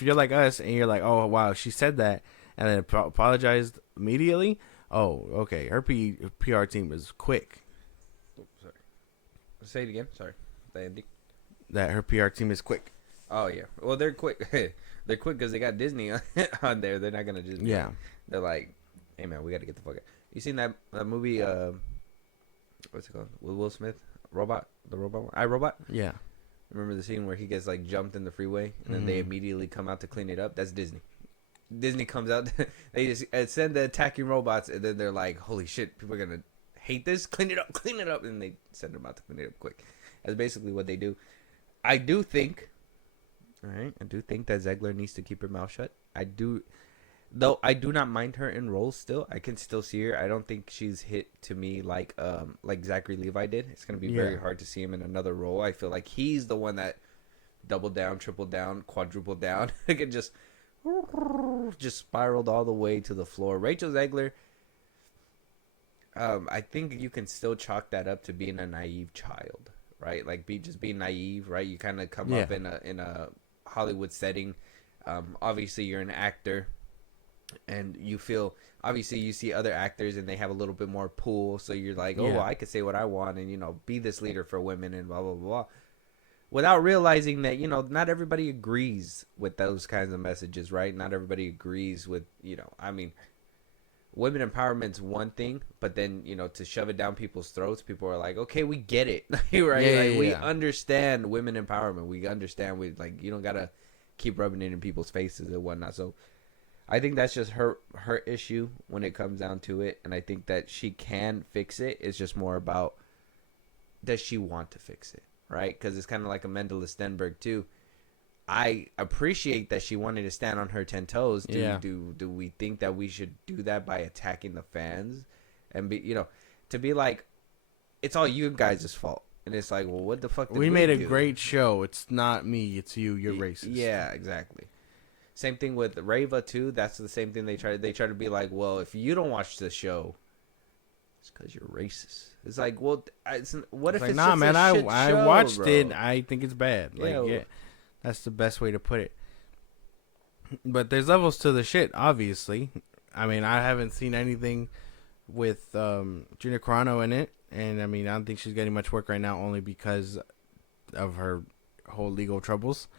you're like us and you're like, oh wow, she said that and then apologized immediately, oh okay, her PR team is quick. Oh, sorry. Say it again. Sorry. That her PR team is quick. Oh yeah. Well, they're quick. They're quick because they got Disney on there. They're not gonna just. Yeah. They're like, hey man, we got to get the fuck out. You seen that movie? What's it called? With Will Smith, the robot one? iRobot. Yeah. Remember the scene where he gets like jumped in the freeway and then they immediately come out to clean it up? That's Disney. Disney comes out, they just send the attacking robots, and then they're like, holy shit, people are gonna hate this. Clean it up, and they send them out to clean it up quick. That's basically what they do. I do think that Zeggler needs to keep her mouth shut. Though I do not mind her in roles still. I can still see her. I don't think she's hit to me like Zachary Levi did. It's going to be very hard to see him in another role. I feel like he's the one that doubled down, tripled down, quadrupled down. It just spiraled all the way to the floor. Rachel Zeggler, I think you can still chalk that up to being a naive child, right? Like being naive, right? You kind of come up in a Hollywood setting. Obviously, you're an actor. And you feel, obviously, you see other actors and they have a little bit more pull. So you're like, well, I could say what I want and, be this leader for women and blah, blah, blah. Without realizing that, not everybody agrees with those kinds of messages, right? Not everybody agrees with, women empowerment's one thing. But then, to shove it down people's throats, people are like, okay, we get it. Right? We understand women empowerment. We understand. You don't got to keep rubbing it in people's faces and whatnot. So I think that's just her issue when it comes down to it, and I think that she can fix it. It's just more about, does she want to fix it, right? Because it's kind of like Amanda Stenberg too. I appreciate that she wanted to stand on her 10 toes. Do we think that we should do that by attacking the fans and be to be like, it's all you guys' fault, and it's like, well, what the fuck did we made a do? great show. It's not me. It's you. You're racist. Yeah, exactly. Same thing with Rava too. That's the same thing they try to be like, well, if you don't watch the show, it's because you're racist. It's like, well, what if it's nah, just man, a shit I show, watched bro? it. I think it's bad. Yeah, that's the best way to put it. But there's levels to the shit, obviously. I mean, I haven't seen anything with Gina Carano in it, and I mean, I don't think she's getting much work right now, only because of her whole legal troubles.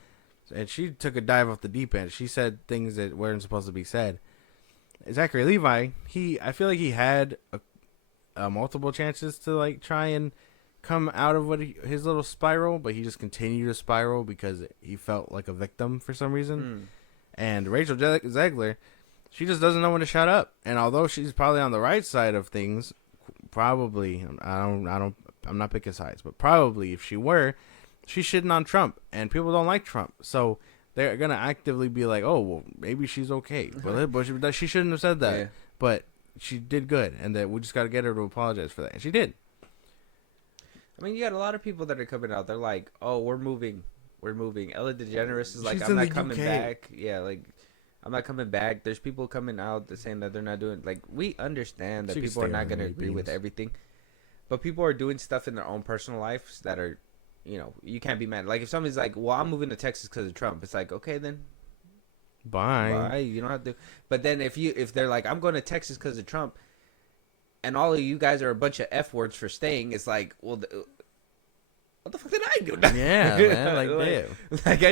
And she took a dive off the deep end. She said things that weren't supposed to be said. Zachary Levi, I feel like he had multiple chances to try and come out of his little spiral, but he just continued to spiral because he felt like a victim for some reason. And Rachel Zeggler, she just doesn't know when to shut up. And although she's probably on the right side of things, probably I'm not picking sides, but probably if she were, she's shitting on Trump, and people don't like Trump, so they're gonna actively be like, "Oh, well, maybe she's okay," but she shouldn't have said that. Yeah. But she did good, and that we just got to get her to apologize for that, and she did. I mean, you got a lot of people that are coming out. They're like, "Oh, we're moving." Ellen DeGeneres is like, she's "I'm not UK. coming back." Yeah, I'm not coming back. There's people coming out that saying that they're not doing. We understand that people are not gonna agree with everything, but people are doing stuff in their own personal lives that are you know, you can't be mad. Like if somebody's like, well, I'm moving to Texas because of Trump, it's like, okay, then Bye. you don't have to. But then if they're like, I'm going to Texas because of Trump, and all of you guys are a bunch of F words for staying, it's like, well, what the fuck did I do? Yeah, man. Like, damn. Like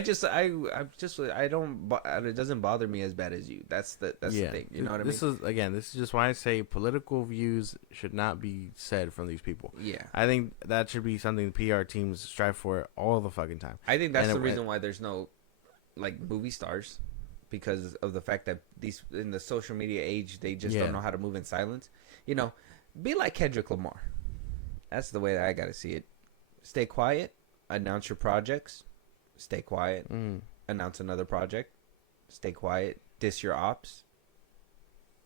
I don't. It doesn't bother me as bad as you. That's the thing. You know what I mean? This is just why I say political views should not be said from these people. Yeah. I think that should be something the PR teams strive for all the fucking time. I think that's the reason why there's no like movie stars, because of the fact that these in the social media age they just don't know how to move in silence. You know, be like Kendrick Lamar. That's the way that I gotta see it. Stay quiet. Announce your projects. Stay quiet. Announce another project. Stay quiet. Diss your ops.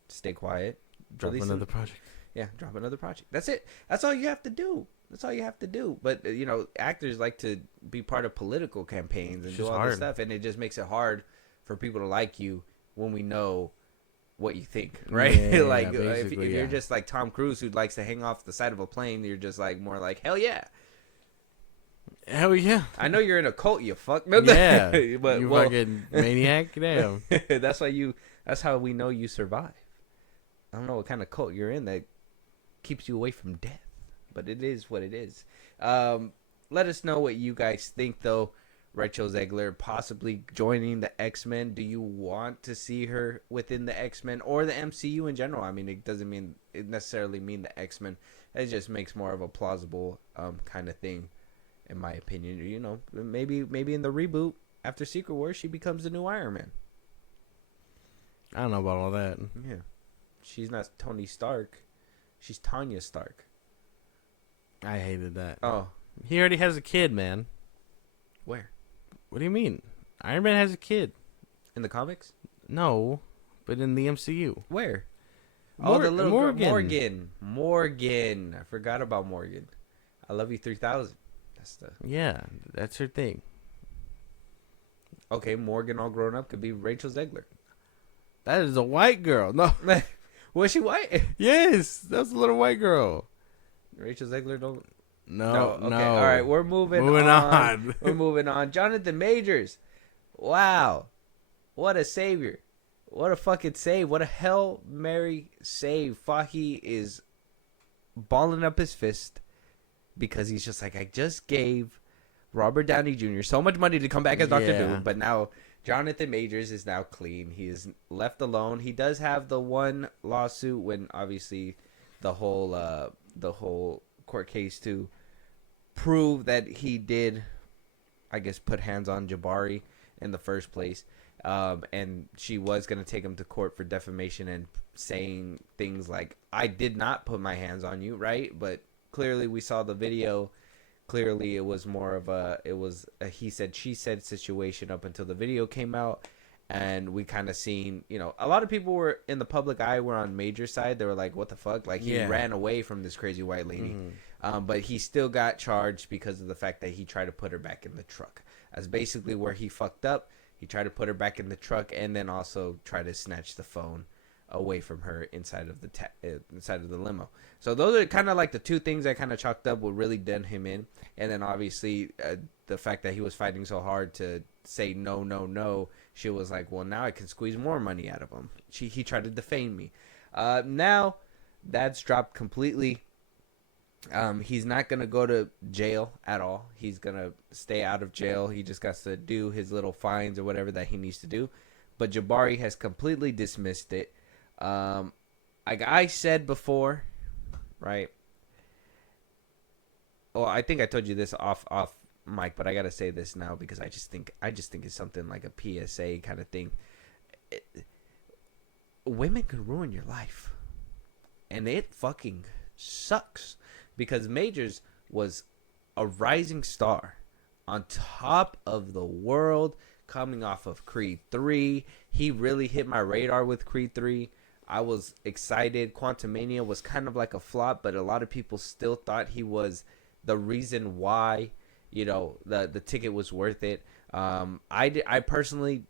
Stay quiet. Drop another project. Yeah, drop another project. That's it. That's all you have to do. That's all you have to do. But you know, actors like to be part of political campaigns and do all this stuff, and it just makes it hard for people to like you when we know what you think, right? Yeah, like if you're just like Tom Cruise who likes to hang off the side of a plane, you're just like more like hell yeah. Hell yeah! I know you're in a cult, you fuck. Yeah, but you fucking maniac. Damn. That's why that's how we know you survive. I don't know what kind of cult you're in that keeps you away from death, but it is what it is. Let us know what you guys think, though. Rachel Zeggler possibly joining the X-Men. Do you want to see her within the X-Men or the MCU in general? I mean, it doesn't necessarily mean the X-Men. It just makes more of a plausible kind of thing, in my opinion. You know, maybe in the reboot after Secret Wars, she becomes the new Iron Man. I don't know about all that. Yeah, she's not Tony Stark. She's Tanya Stark. I hated that. Oh, he already has a kid, man. Where? What do you mean? Iron Man has a kid. In the comics? No, but in the MCU. Where? Oh, the little Morgan. Morgan. I forgot about Morgan. I love you 3000. That's the. Yeah, that's her thing. Okay, Morgan all grown up could be Rachel Zeggler. That is a white girl. No. Was she white? Yes, that's a little white girl. Rachel Zeggler don't. No. Okay. All right, we're moving on. We're moving on. Jonathan Majors. Wow. What a savior. What a fucking save. What a Hail Mary save. Fahey is balling up his fist because he's just like, I just gave Robert Downey Jr. so much money to come back as Dr. Doom, but now Jonathan Majors is now clean. He is left alone. He does have the one lawsuit when obviously the whole court case to prove that he did, I guess, put hands on Jabari in the first place. And she was going to take him to court for defamation and saying things like, I did not put my hands on you, right? But clearly we saw the video. Clearly it was more of a he said, she said situation up until the video came out. And we kind of seen, you know, a lot of people were in the public eye were on Major's side. They were like, what the fuck? Like, he ran away from this crazy white lady. But he still got charged because of the fact that he tried to put her back in the truck. That's basically where he fucked up. He tried to put her back in the truck and then also try to snatch the phone away from her inside of the limo. So those are kind of like the two things that kind of chalked up what really done him in. And then obviously the fact that he was fighting so hard to say no. She was like, well, now I can squeeze more money out of him. He tried to defame me. Now that's dropped completely. He's not going to go to jail at all. He's going to stay out of jail. He just got to do his little fines or whatever that he needs to do. But Jabari has completely dismissed it. Like I said before, right? Well, I think I told you this off mic, but I got to say this now because I just think it's something like a PSA kind of thing. Women could ruin your life. And it fucking sucks. Because Majors was a rising star on top of the world coming off of Creed 3. He really hit my radar with Creed 3. I was excited. Quantumania was kind of like a flop, but a lot of people still thought he was the reason why, you know, the ticket was worth it. I personally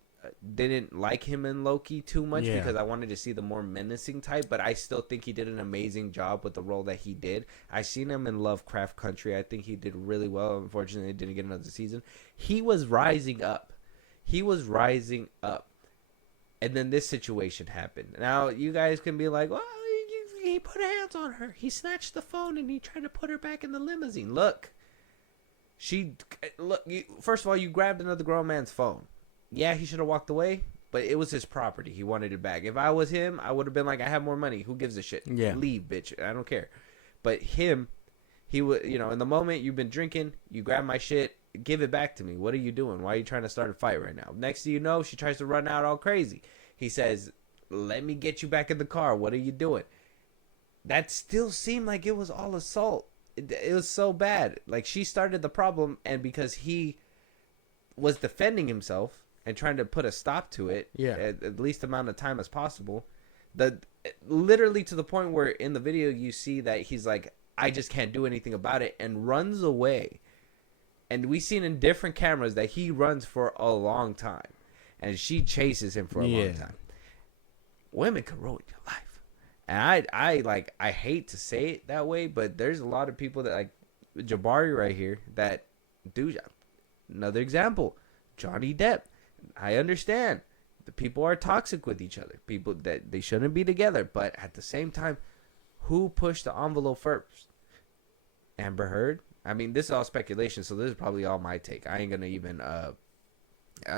didn't like him in Loki too much because I wanted to see the more menacing type, but I still think he did an amazing job with the role that he did. I seen him in Lovecraft Country. I think he did really well. Unfortunately, he didn't get another season. He was rising up. And then this situation happened. Now, you guys can be like, well, he put hands on her. He snatched the phone and he tried to put her back in the limousine. Look, first of all, you grabbed another grown man's phone. Yeah, he should have walked away, but it was his property. He wanted it back. If I was him, I would have been like, I have more money. Who gives a shit? Yeah. Leave, bitch. I don't care. But him, he would, in the moment you've been drinking, you grab my shit, give it back to me. What are you doing? Why are you trying to start a fight right now? Next thing you know, she tries to run out all crazy. He says, let me get you back in the car. What are you doing? That still seemed like it was all assault. It was so bad. Like, she started the problem, and because he was defending himself and trying to put a stop to it at least amount of time as possible, literally to the point where in the video you see that he's like, I just can't do anything about it, and runs away. And we've seen in different cameras that he runs for a long time, and she chases him for a long time. Women can ruin your life. And I hate to say it that way, but there's a lot of people that, like Jabari right here, that do. Another example, Johnny Depp. I understand the people are toxic with each other, people that they shouldn't be together, but at the same time, who pushed the envelope first? Amber Heard? I mean, this is all speculation, so this is probably all my take. I ain't gonna even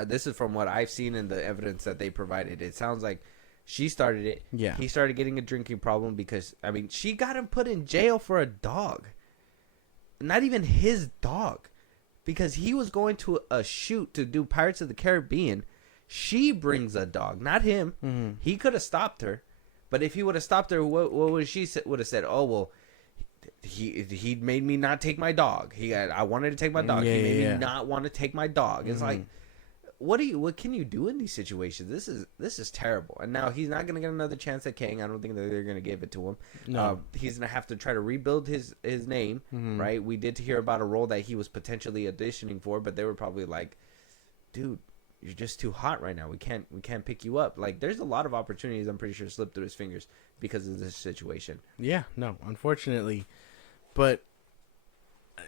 this is from what I've seen in the evidence that they provided. It sounds like she started it. Yeah. He started getting a drinking problem because, I mean, she got him put in jail for a dog. Not even his dog. Because he was going to a shoot to do Pirates of the Caribbean. She brings a dog, not him. Mm-hmm. He could have stopped her. But if he would have stopped her, what would she would have said? Oh, well, he made me not take my dog. I wanted to take my dog. He made me not want to take my dog. It's like, what can you do in these situations? This is terrible. And now he's not gonna get another chance at Kang. I don't think that they're gonna give it to him. No, he's gonna have to try to rebuild his name. Right? We did hear about a role that he was potentially auditioning for, but they were probably like, dude, you're just too hot right now. We can't pick you up. Like, there's a lot of opportunities I'm pretty sure slipped through his fingers because of this situation. Yeah, no, unfortunately, but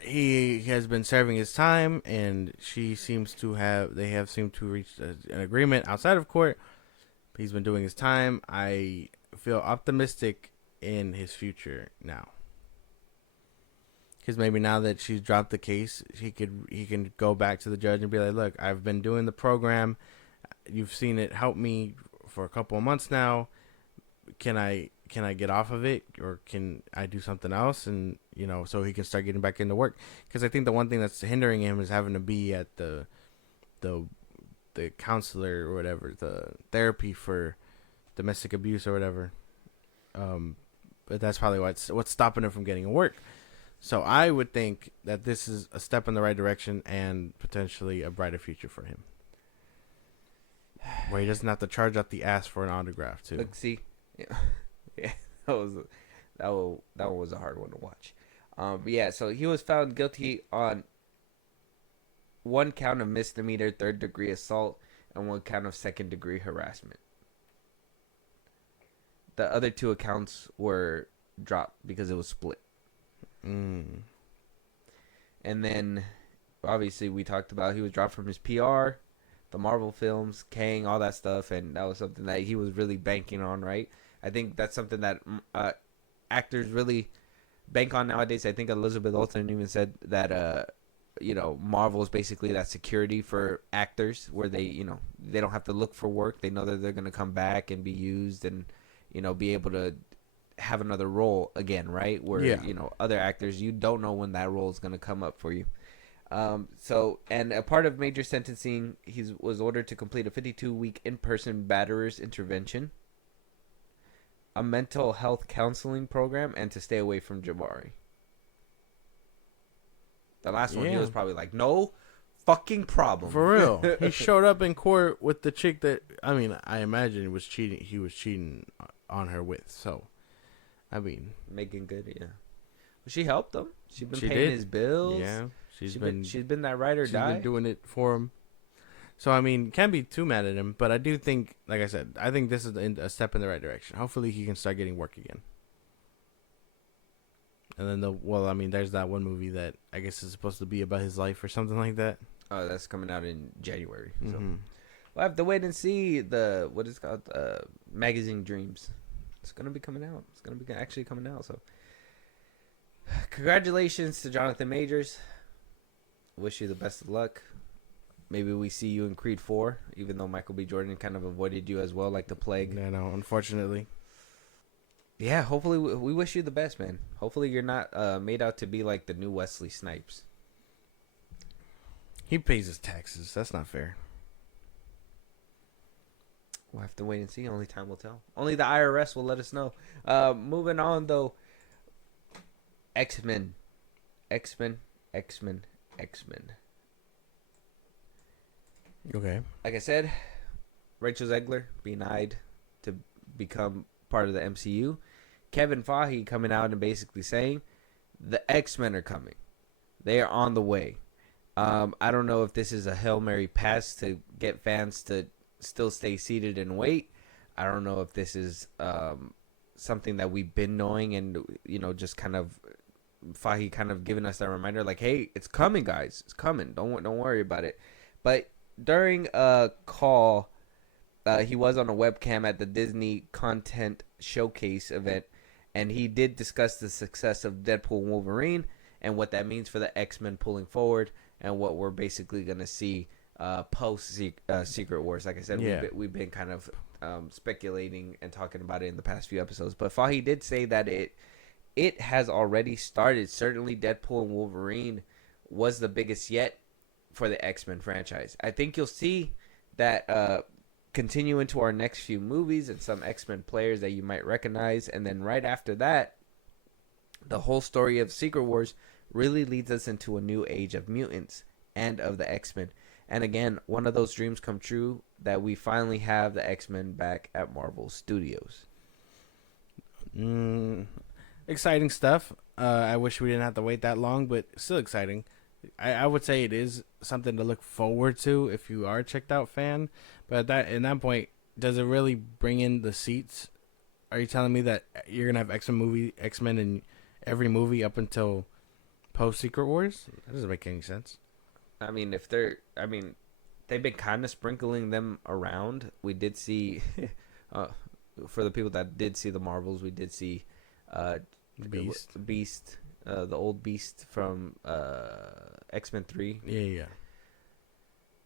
he has been serving his time, and they seemed to reach an agreement outside of court. He's been doing his time. I feel optimistic in his future now, because maybe now that she's dropped the case, he can go back to the judge and be like, look, I've been doing the program. You've seen it help me for a couple of months now. Can I get off of it, or can I do something else? And, so he can start getting back into work. Because I think the one thing that's hindering him is having to be at the counselor or whatever, the therapy for domestic abuse or whatever. But that's probably what's stopping him from getting work. So I would think that this is a step in the right direction and potentially a brighter future for him, where he doesn't have to charge out the ass for an autograph too. Look, see, yeah, that one was a hard one to watch. But yeah, so he was found guilty on one count of misdemeanor third-degree assault and one count of second-degree harassment. The other two accounts were dropped because it was split. And then, obviously, we talked about he was dropped from his PR, the Marvel films, Kang, all that stuff, and that was something that he was really banking on, right? I think that's something that actors really bank on nowadays. I think Elizabeth Olsen even said that, Marvel is basically that security for actors where they don't have to look for work. They know that they're going to come back and be used and, be able to have another role again, right? Where, other actors, you don't know when that role is going to come up for you. And a part of major sentencing, he was ordered to complete a 52-week in-person batterer's intervention, a mental health counseling program, and to stay away from Jabari. The last one, he was probably like, no fucking problem. For real. He showed up in court with the chick that, I imagine he was cheating on her with, so... making good, yeah. Well, she helped him. She's been paying his bills. Yeah, she's been that ride or die. She's been doing it for him. So, I mean, can't be too mad at him, but I do think, like I said, I think this is a step in the right direction. Hopefully he can start getting work again. And then there's that one movie that I guess is supposed to be about his life or something like that. Oh, that's coming out in January. So Mm-hmm. we'll have to wait and see what is called Magazine Dreams. It's gonna be coming out. It's gonna be actually coming out. So congratulations to Jonathan Majors. Wish you the best of luck. Maybe we see you in Creed 4, even though Michael B. Jordan kind of avoided you as well, like the plague. Yeah, no, unfortunately. Yeah, hopefully we wish you the best, man. Hopefully you're not made out to be like the new Wesley Snipes. He pays his taxes. That's not fair. We'll have to wait and see. Only time will tell. Only the IRS will let us know. Moving on, though. X-Men. Okay. Like I said, Rachel Zeggler being eyed to become part of the MCU. Kevin Feige coming out and basically saying the X-Men are coming. They are on the way. I don't know if this is a Hail Mary pass to get fans to still stay seated and wait. I don't know if this is something that we've been knowing and, just kind of Feige kind of giving us that reminder like, hey, it's coming, guys. It's coming. Don't worry about it. But during a call, he was on a webcam at the Disney Content Showcase event, and he did discuss the success of Deadpool and Wolverine and what that means for the X-Men pulling forward and what we're basically going to see post Secret Wars. Like I said, Yeah. we've been kind of speculating and talking about it in the past few episodes. But Feige did say that it has already started. Certainly Deadpool and Wolverine was the biggest yet for the X-Men franchise. I think you'll see that continue into our next few movies and some X-Men players that you might recognize. And then right after that, the whole story of Secret Wars really leads us into a new age of mutants and of the X-Men. And again, one of those dreams come true that we finally have the X-Men back at Marvel Studios. Exciting stuff. I wish we didn't have to wait that long, but still exciting. I would say it is something to look forward to if you are a checked out fan. But in that point, does it really bring in the seats? Are you telling me that you're gonna have X-Men in every movie up until post Secret Wars? That doesn't make any sense. I mean, they've been kind of sprinkling them around. We did see, for the people that did see the Marvels, we did see Beast, the old Beast from X-Men 3. Yeah.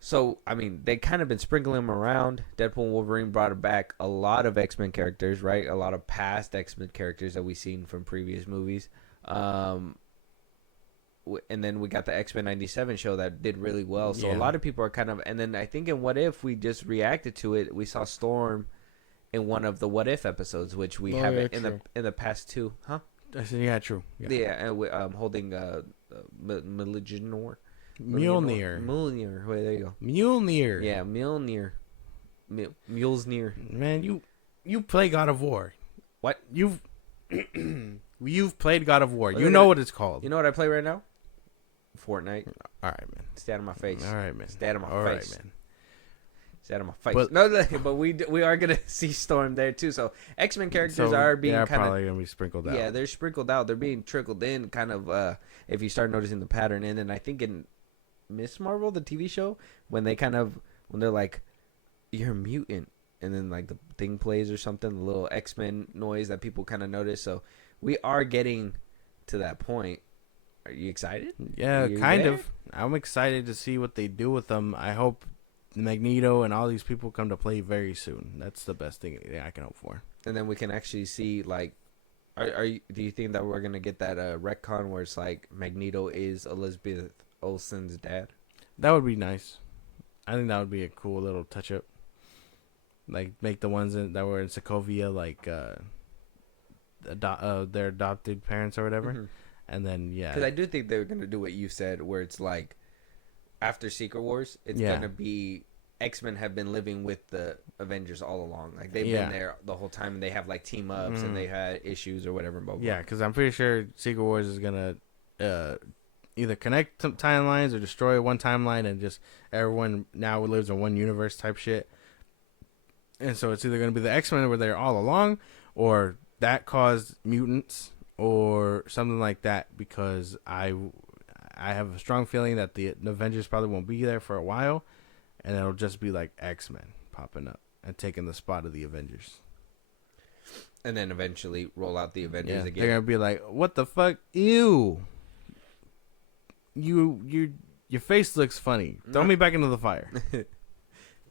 So, I mean, they kind of been sprinkling them around. Deadpool and Wolverine brought back a lot of X-Men characters, right? A lot of past X-Men characters that we've seen from previous movies. And then we got the X-Men 97 show that did really well. So a lot of people are kind of... And then I think in What If, we just reacted to it. We saw Storm in one of the What If episodes, which we haven't in the past two. Huh? I said, yeah, true. Yeah, and holding Mjolnir. Mjolnir. Wait, there you go. Mjolnir. Yeah, Mjolnir. Mjolnir. Man, you play God of War. What? You've played God of War. You know what it's called. You know what I play right now? Fortnite. All right, man. Stay out of my face. All right, man. Stay out of my face. All right, man. Stay out of my face. But we are gonna see Storm there too. So X-Men characters are being kind of probably gonna be sprinkled out. Yeah, they're sprinkled out. They're being trickled in, kind of. If you start noticing the pattern, and then I think in Miss Marvel, the TV show, when they're like, you're a mutant, and then like the thing plays or something, the little X-Men noise that people kind of notice. So we are getting to that point. Are you excited? Yeah, kind of. I'm excited to see what they do with them. I hope Magneto and all these people come to play very soon. That's the best thing I can hope for. And then we can actually see, like, do you think that we're gonna get that retcon where it's like Magneto is Elizabeth Olsen's dad? That would be nice. I think that would be a cool little touch up. Like make the ones that were in Sokovia like their adopted parents or whatever. Mm-hmm. And then because I do think they're gonna do what you said, where it's like after Secret Wars, it's gonna be X-Men have been living with the Avengers all along. Like they've been there the whole time, and they have like team ups and they had issues or whatever. Blah, blah. Yeah, because I'm pretty sure Secret Wars is gonna either connect timelines or destroy one timeline and just everyone now lives in one universe type shit. And so it's either going to be the X-Men where they're all along, or that caused mutants or something like that, because I have a strong feeling that the Avengers probably won't be there for a while, and it'll just be like X-Men popping up and taking the spot of the Avengers. And then eventually roll out the Avengers again. They're going to be like, what the fuck? Ew. Your face looks funny. Throw me back into the fire.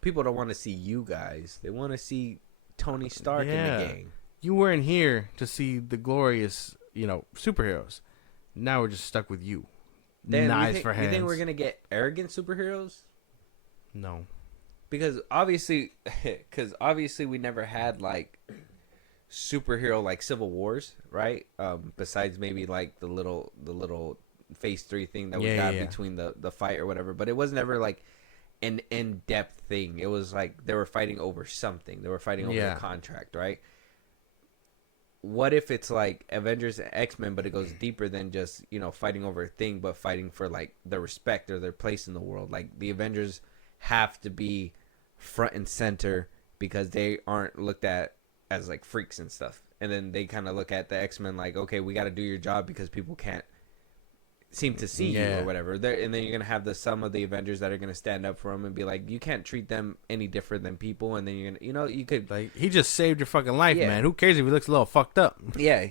People don't want to see you guys. They want to see Tony Stark in the gang. You weren't here to see the glorious, superheroes. Now we're just stuck with you. Knives for hands. You think we're going to get arrogant superheroes? No. Because obviously we never had like superhero like Civil Wars, right? Besides maybe like the little Phase 3 thing that we got between the fight or whatever, but it was never like an in-depth thing. It was like they were fighting over something. They were fighting over a contract, right? What if it's like Avengers and X-Men, but it goes deeper than just, fighting over a thing, but fighting for like their respect or their place in the world? Like the Avengers have to be front and center because they aren't looked at as like freaks and stuff. And then they kind of look at the X-Men like, okay, we got to do your job because people can't seem to see you or whatever. And then you're going to have some of the Avengers that are going to stand up for them and be like, you can't treat them any different than people. And then you're going to, you could like, he just saved your fucking life, man. Who cares if he looks a little fucked up? Yeah.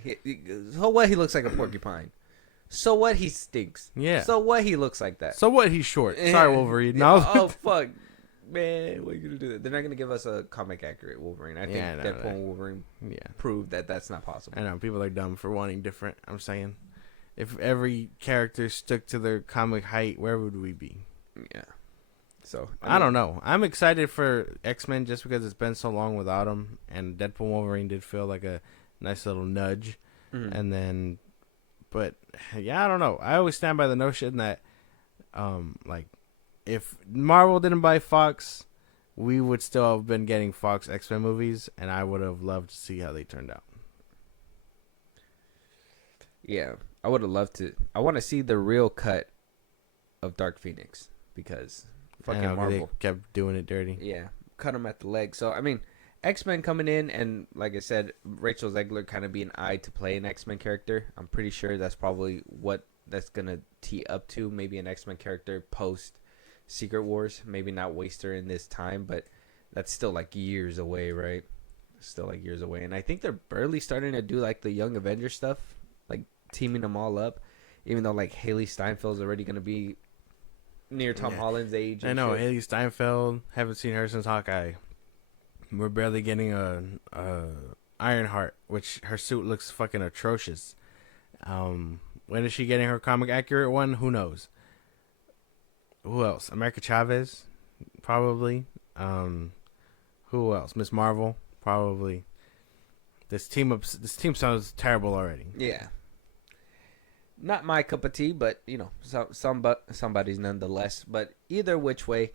So what? He looks like a porcupine. So what? He stinks. Yeah. So what? He looks like that. So what? He's short. Sorry, Wolverine. No. Oh, fuck. Man, what are you going to do? They're not going to give us a comic accurate Wolverine. I think Deadpool and Wolverine proved that that's not possible. I know. People are dumb for wanting different. I'm saying. If every character stuck to their comic height, where would we be? Yeah. So I don't know. I'm excited for X-Men just because it's been so long without them, and Deadpool and Wolverine did feel like a nice little nudge. Mm-hmm. And then, but yeah, I don't know. I always stand by the notion that, like, if Marvel didn't buy Fox, we would still have been getting Fox X-Men movies, and I would have loved to see how they turned out. Yeah. I would have loved to. I want to see the real cut of Dark Phoenix because fucking Marvel they kept doing it dirty. Yeah, cut him at the leg. So I mean, X-Men coming in, and like I said, Rachel Zeggler kind of being eyed to play an X-Men character. I'm pretty sure that's probably what that's gonna tee up to. Maybe an X-Men character post Secret Wars. Maybe not waste her in this time, but that's still like years away, right? Still like years away, and I think they're barely starting to do like the Young Avengers stuff, like teaming them all up, even though like Haley Steinfeld's already going to be near Tom Holland's age. I know. Haley Steinfeld, haven't seen her since Hawkeye. We're barely getting a Ironheart, which her suit looks fucking atrocious. When is she getting her comic accurate one? Who knows? Who else? America Chavez, probably. Who else? Miss Marvel, probably. This team sounds terrible already. Yeah. Not my cup of tea, but somebody's nonetheless. But either which way,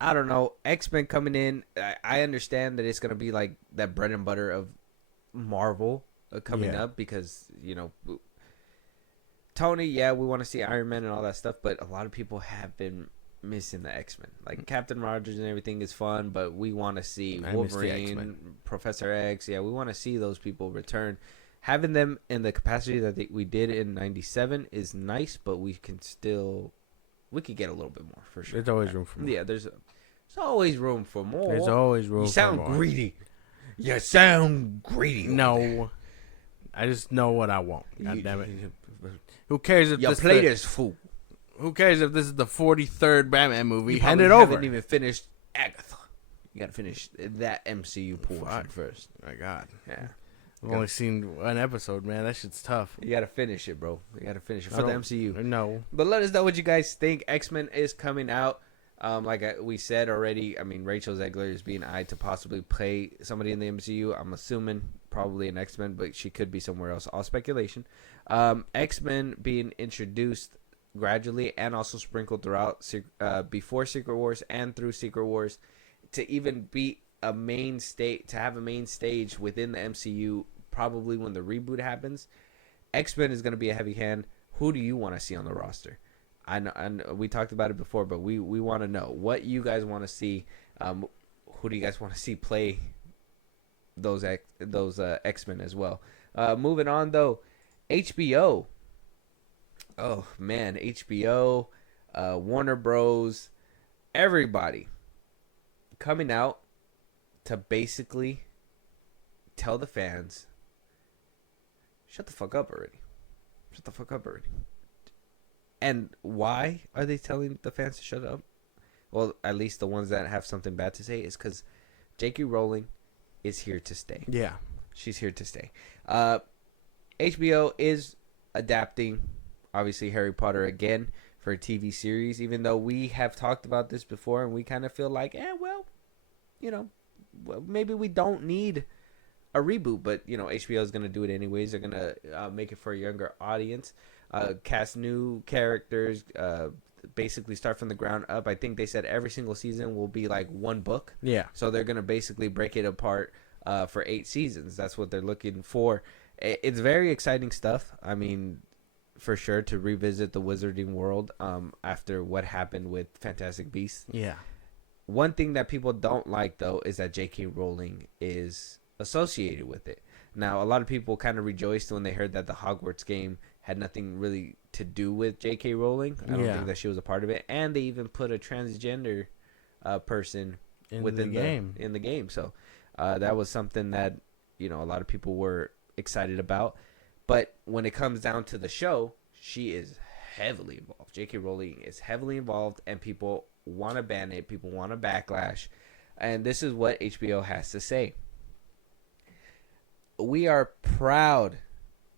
I don't know. X-Men coming in, I understand that it's gonna be like that bread and butter of Marvel coming up because Tony. Yeah, we want to see Iron Man and all that stuff, but a lot of people have been missing the X-Men. Like Captain Rogers and everything is fun, but we want to see Wolverine, Professor X. Yeah, we want to see those people return. Having them in the capacity that we did in '97 is nice, but we could get a little bit more for sure. There's always room for more. Yeah, there's always room for more. There's always room for more. You sound greedy. You sound greedy. No, I just know what I want. God damn it. Who cares if you play this fool? Who cares if this is the 43rd Batman movie? Hand it over. You over. haven't even finished Agatha. You gotta finish that MCU portion first. My God. Yeah. I've only seen one episode, man. That shit's tough. You gotta finish it, bro. You gotta finish it for the MCU. No. But let us know what you guys think. X-Men is coming out. Like we said already, I mean, Rachel Zeggler is being eyed to possibly play somebody in the MCU. I'm assuming probably an X-Men, but she could be somewhere else. All speculation. X-Men being introduced gradually and also sprinkled throughout before Secret Wars and through Secret Wars to even be a main stage, to have a main stage within the MCU probably when the reboot happens. X-Men is going to be a heavy hand. Who do you want to see on the roster? I know we talked about it before, but we want to know what you guys want to see. Who do you guys want to see play those X-Men as well? Moving on though, HBO. Oh man, HBO, Warner Bros, everybody coming out to basically tell the fans, shut the fuck up already. Shut the fuck up already. And why are they telling the fans to shut up? Well, at least the ones that have something bad to say is because J.K. Rowling is here to stay. Yeah. She's here to stay. HBO is adapting, obviously, Harry Potter again for a TV series, even though we have talked about this before and we kind of feel like, maybe we don't need a reboot, but, HBO is going to do it anyways. They're going to make it for a younger audience, cast new characters, basically start from the ground up. I think they said every single season will be like one book. Yeah. So they're going to basically break it apart for 8 seasons. That's what they're looking for. It's very exciting stuff. I mean, for sure, to revisit the wizarding world after what happened with Fantastic Beasts. Yeah. One thing that people don't like, though, is that J.K. Rowling is associated with it. Now, a lot of people kind of rejoiced when they heard that the Hogwarts game had nothing really to do with J.K. Rowling. I don't think that she was a part of it. And they even put a transgender person within the game. So that was something that, a lot of people were excited about. But when it comes down to the show, she is heavily involved. J.K. Rowling is heavily involved, and people want to ban it. People want a backlash. And this is what HBO has to say. We are proud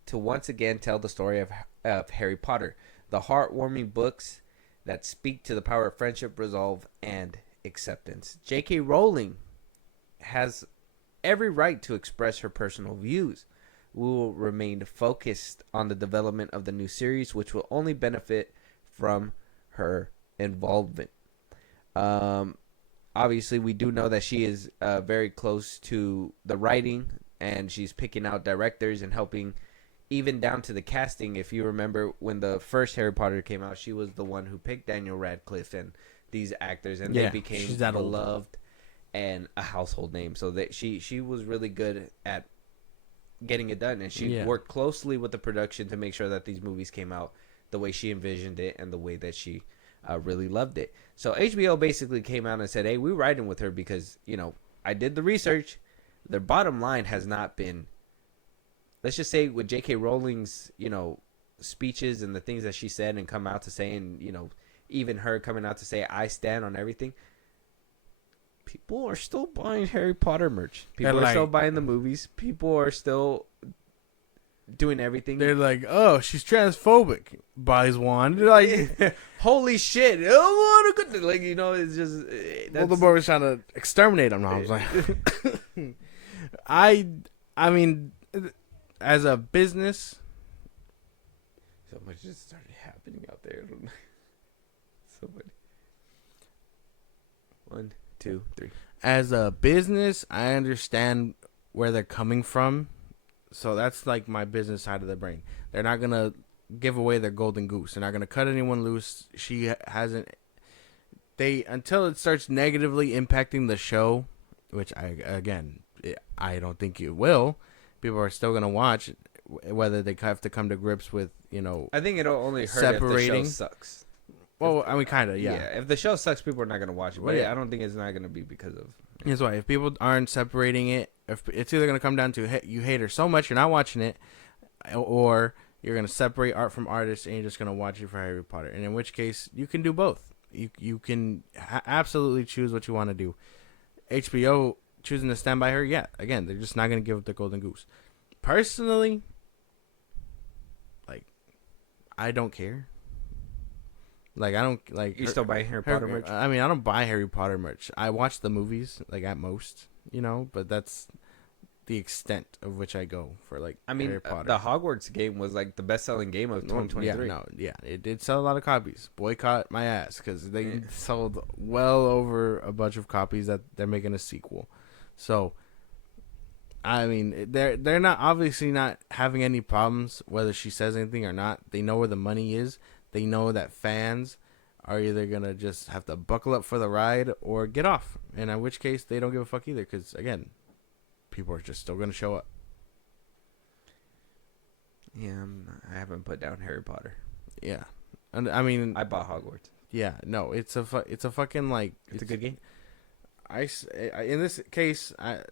to once again tell the story of Harry Potter, the heartwarming books that speak to the power of friendship, resolve, and acceptance. J.K. Rowling has every right to express her personal views. We will remain focused on the development of the new series, which will only benefit from her involvement. Obviously, we do know that she is very close to the writing, and she's picking out directors and helping even down to the casting. If you remember when the first Harry Potter came out, she was the one who picked Daniel Radcliffe and these actors, and they became beloved and a household name. So that she was really good at getting it done, and she worked closely with the production to make sure that these movies came out the way she envisioned it and the way that she really loved it. So HBO basically came out and said, hey, we're riding with her because, I did the research. Their bottom line has not been, let's just say with J.K. Rowling's, speeches and the things that she said and come out to say, and, even her coming out to say, I stand on everything. People are still buying Harry Potter merch. People are still buying the movies. People are still doing everything. They're like, oh, she's transphobic. Buys one. They're like, holy shit. Oh, what a good, it's just. Voldemort was trying to exterminate him. I was like, I mean, as a business, so much just started happening out there. So much. 1, 2, 3. As a business, I understand where they're coming from. So that's like my business side of the brain. They're not going to give away their golden goose. They're not going to cut anyone loose. She hasn't. Until it starts negatively impacting the show, which I don't think it will. People are still going to watch, whether they have to come to grips with, I think it'll only hurt separating. if the show sucks. Well, I mean, kind of, yeah. If the show sucks, people are not going to watch it. But I don't think it's not going to be because of. That's why. If people aren't separating it, if it's either going to come down to you hate her so much you're not watching it, or you're going to separate art from artists and you're just going to watch it for Harry Potter. And in which case, you can do both. You can absolutely choose what you want to do. HBO choosing to stand by her, again, they're just not going to give up the golden goose. Personally, I don't care. I don't like. You still buy Harry Potter merch? I mean, I don't buy Harry Potter merch. I watch the movies, at most, but that's the extent of which I go for Harry Potter. The Hogwarts game was the best-selling game of 2023. It did sell a lot of copies. Boycott my ass because they sold well over a bunch of copies that they're making a sequel. So, I mean, they're not obviously not having any problems whether she says anything or not. They know where the money is. they know that fans are either gonna just have to buckle up for the ride or get off, and in which case they don't give a fuck either, because again, people are just still gonna show up. Yeah, I haven't put down Harry Potter. Yeah, and I mean, I bought Hogwarts. Yeah, no, it's a fucking like It's a good game. I in this case I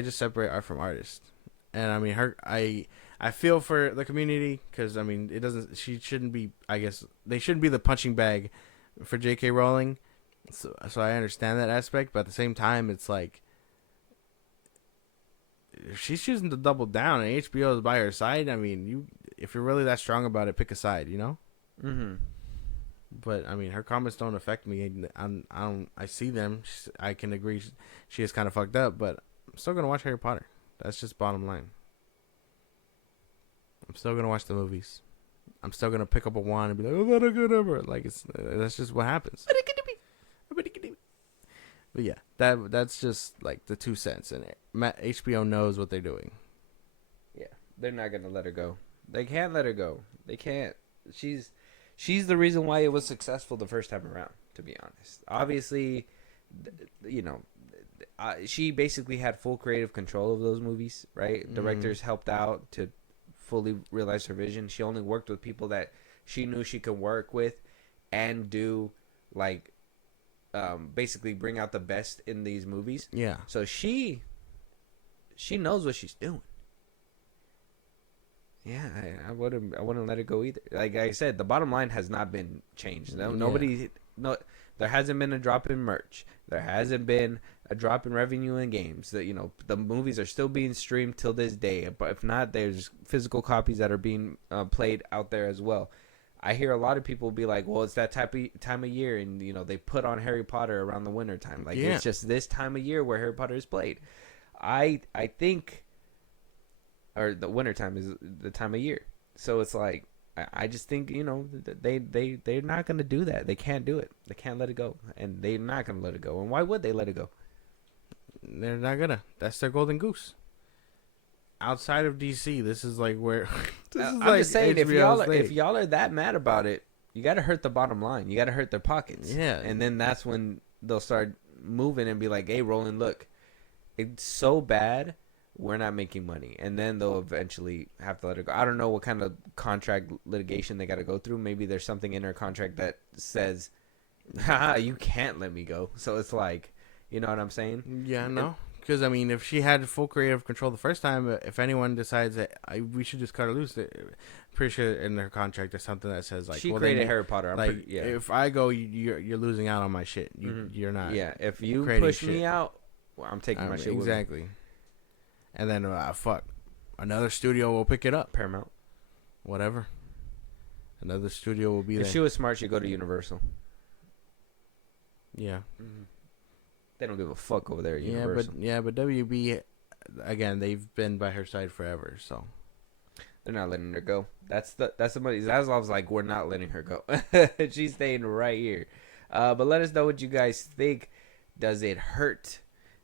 just separate art from artist, and I mean I feel for the community, because I mean she shouldn't be, I guess they shouldn't be the punching bag for J.K. Rowling, so I understand that aspect, but at the same time it's like if she's choosing to double down and HBO is by her side, I mean if you're really that strong about it, pick a side, you know. Mm-hmm. But I mean, her comments don't affect me. I see them. I can agree she is kind of fucked up, but I'm still gonna watch Harry Potter. That's just bottom line. I'm still gonna watch the movies. I'm still gonna pick up a wand and be like, "Oh, what a good ever!" Like that's just what happens. But yeah, that's just like the 2 cents, and HBO knows what they're doing. Yeah, they're not gonna let her go. They can't let her go. They can't. She's the reason why it was successful the first time around, to be honest. Obviously, you know, she basically had full creative control of those movies, right? Mm-hmm. Directors helped out to fully realize her vision. She only worked with people that she knew she could work with and do, like, basically bring out the best in these movies. Yeah. So she knows what she's doing. Yeah, I wouldn't let it go either. Like I said, the bottom line has not been changed. There hasn't been a drop in merch. There hasn't been a drop in revenue in games. The movies are still being streamed till this day. But if not, there's physical copies that are being played out there as well. I hear a lot of people be like, "Well, it's that time of year, and they put on Harry Potter around the winter time. Like it's just this time of year where Harry Potter is played." I think. Or the wintertime is the time of year. So it's like, I just think, they're not going to do that. They can't do it. They can't let it go. And they're not going to let it go. And why would they let it go? They're not going to. That's their golden goose. Outside of DC, this is like where... I'm just saying, if y'all are that mad about it, you got to hurt the bottom line. You got to hurt their pockets. Yeah. And then that's when they'll start moving and be like, hey, Roland, look, it's so bad... we're not making money, and then they'll eventually have to let it go. I don't know what kind of contract litigation they got to go through. Maybe there's something in her contract that says, haha, you can't let me go. So it's like, you know what I'm saying? Yeah, no. Because, I mean, if she had full creative control the first time, if anyone decides that we should just cut her loose, pretty sure in her contract there's something that says, like, she created Harry Potter. If I go, you're losing out on my shit. You're not. Yeah, if you push me out, well, I'm taking my shit with me. Exactly. And then, another studio will pick it up. Paramount. Whatever. Another studio will be there. If she was smart, she'd go to Universal. Yeah. Mm-hmm. They don't give a fuck over there at Universal. But WB, again, they've been by her side forever, so. They're not letting her go. That's the money. Zaslav's like, we're not letting her go. She's staying right here. But let us know what you guys think. Does it hurt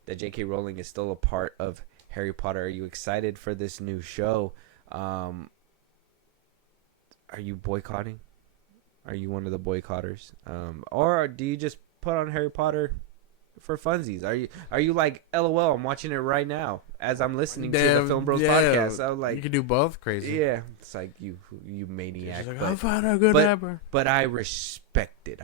that J.K. Rowling is still a part of Harry Potter? Are you excited for this new show? Are you boycotting? Are you one of the boycotters? Or do you just put on Harry Potter for funsies? Are you like, LOL, I'm watching it right now as I'm listening to the FIlmBros podcast? I'm like, you can do both. Crazy. Yeah, it's like you maniac. Like, I found a good rapper. But I respect it.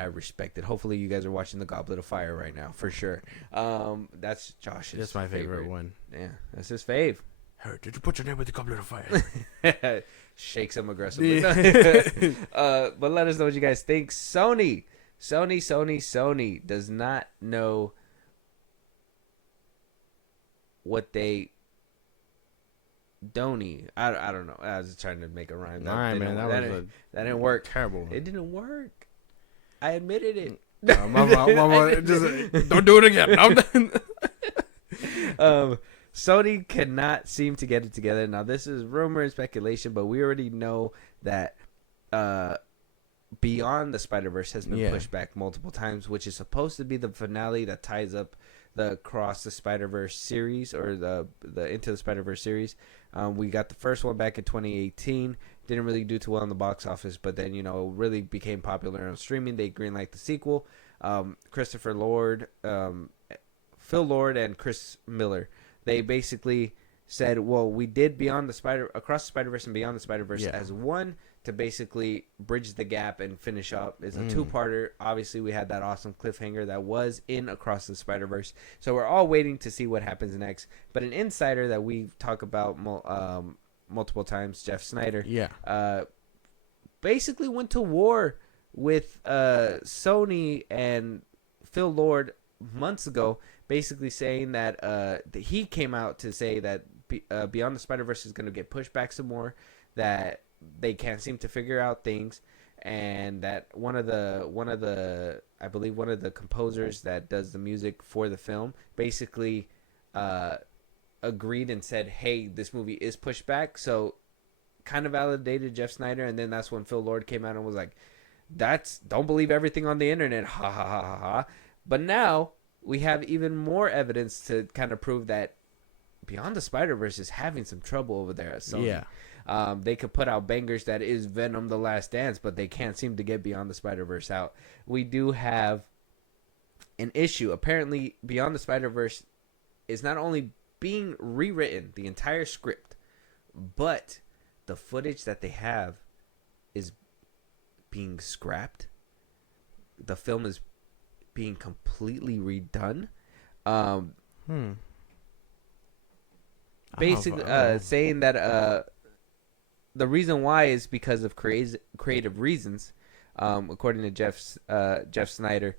Hopefully you guys are watching the Goblet of Fire right now for sure. That's Josh's. That's my favorite one. Yeah, that's his fave. Hey, did you put your name with the Goblet of Fire? Shakes him aggressively. But let us know what you guys think. Sony does not know what they don't need. I don't know. I was trying to make a rhyme. That didn't work. Terrible. It didn't work. I admitted it. Mama, just don't do it again. Sony cannot seem to get it together. Now, this is rumor and speculation, but we already know that Beyond the Spider-Verse has been pushed back multiple times, which is supposed to be the finale that ties up the Across the Spider-Verse series, or the Into the Spider-Verse series. We got the first one back in 2018. didn't really do too well in the box office, but then, really became popular on streaming. They greenlight the sequel. Christopher Lord, Phil Lord, and Chris Miller, they basically said, well, we did Across the Spider-Verse and Beyond the Spider-Verse as one to basically bridge the gap and finish up. It's a two-parter. Obviously, we had that awesome cliffhanger that was in Across the Spider-Verse. So we're all waiting to see what happens next. But an insider that we talk about multiple times, Jeff Snyder, basically went to war with Sony and Phil Lord months ago, basically saying that he came out to say that Beyond the Spider-Verse is going to get pushed back some more, that they can't seem to figure out things, and that one of the I believe one of the composers that does the music for the film basically agreed and said, hey, this movie is pushed back. So kind of validated Jeff Snyder, and then that's when Phil Lord came out and was like, don't believe everything on the internet, ha ha ha ha ha. But now we have even more evidence to kind of prove that Beyond the Spider-Verse is having some trouble over there at Sony. They could put out bangers that is Venom: The Last Dance, but they can't seem to get Beyond the Spider-Verse out. We do have an issue. Apparently, Beyond the Spider-Verse is not only being rewritten, the entire script, but the footage that they have is being scrapped. The film is being completely redone. Basically, saying that the reason why is because of creative reasons, according to Jeff Snyder.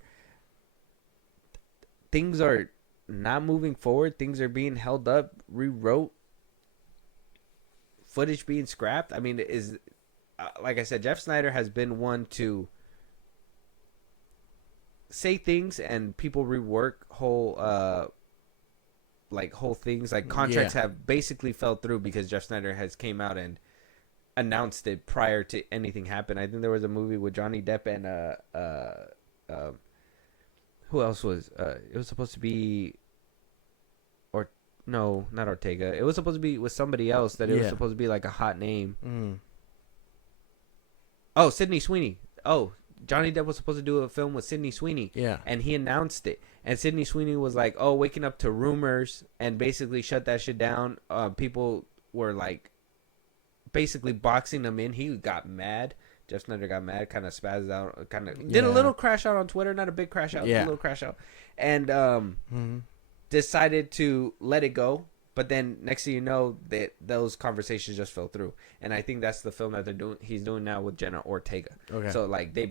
Things are not moving forward. Things are being held up, rewrote, footage being scrapped. I mean, like I said, Jeff Snyder has been one to say things and people rework whole things. Like contracts have basically fell through because Jeff Snyder has came out and announced it prior to anything happen. I think there was a movie with Johnny Depp and who else was it was supposed to be, or no, not Ortega. It was supposed to be with somebody else that it was supposed to be like a hot name. Oh, Sydney Sweeney. Oh, Johnny Depp was supposed to do a film with Sydney Sweeney. Yeah. And he announced it. And Sydney Sweeney was like, oh, waking up to rumors, and basically shut that shit down. People were like basically boxing him in. He got mad. Jeff Snyder got mad, kind of spazzed out, kind of did a little crash out on Twitter. Not a big crash out, a little crash out. And decided to let it go. But then next thing you know, those conversations just fell through. And I think that's the film that he's doing now with Jenna Ortega. Okay. So like he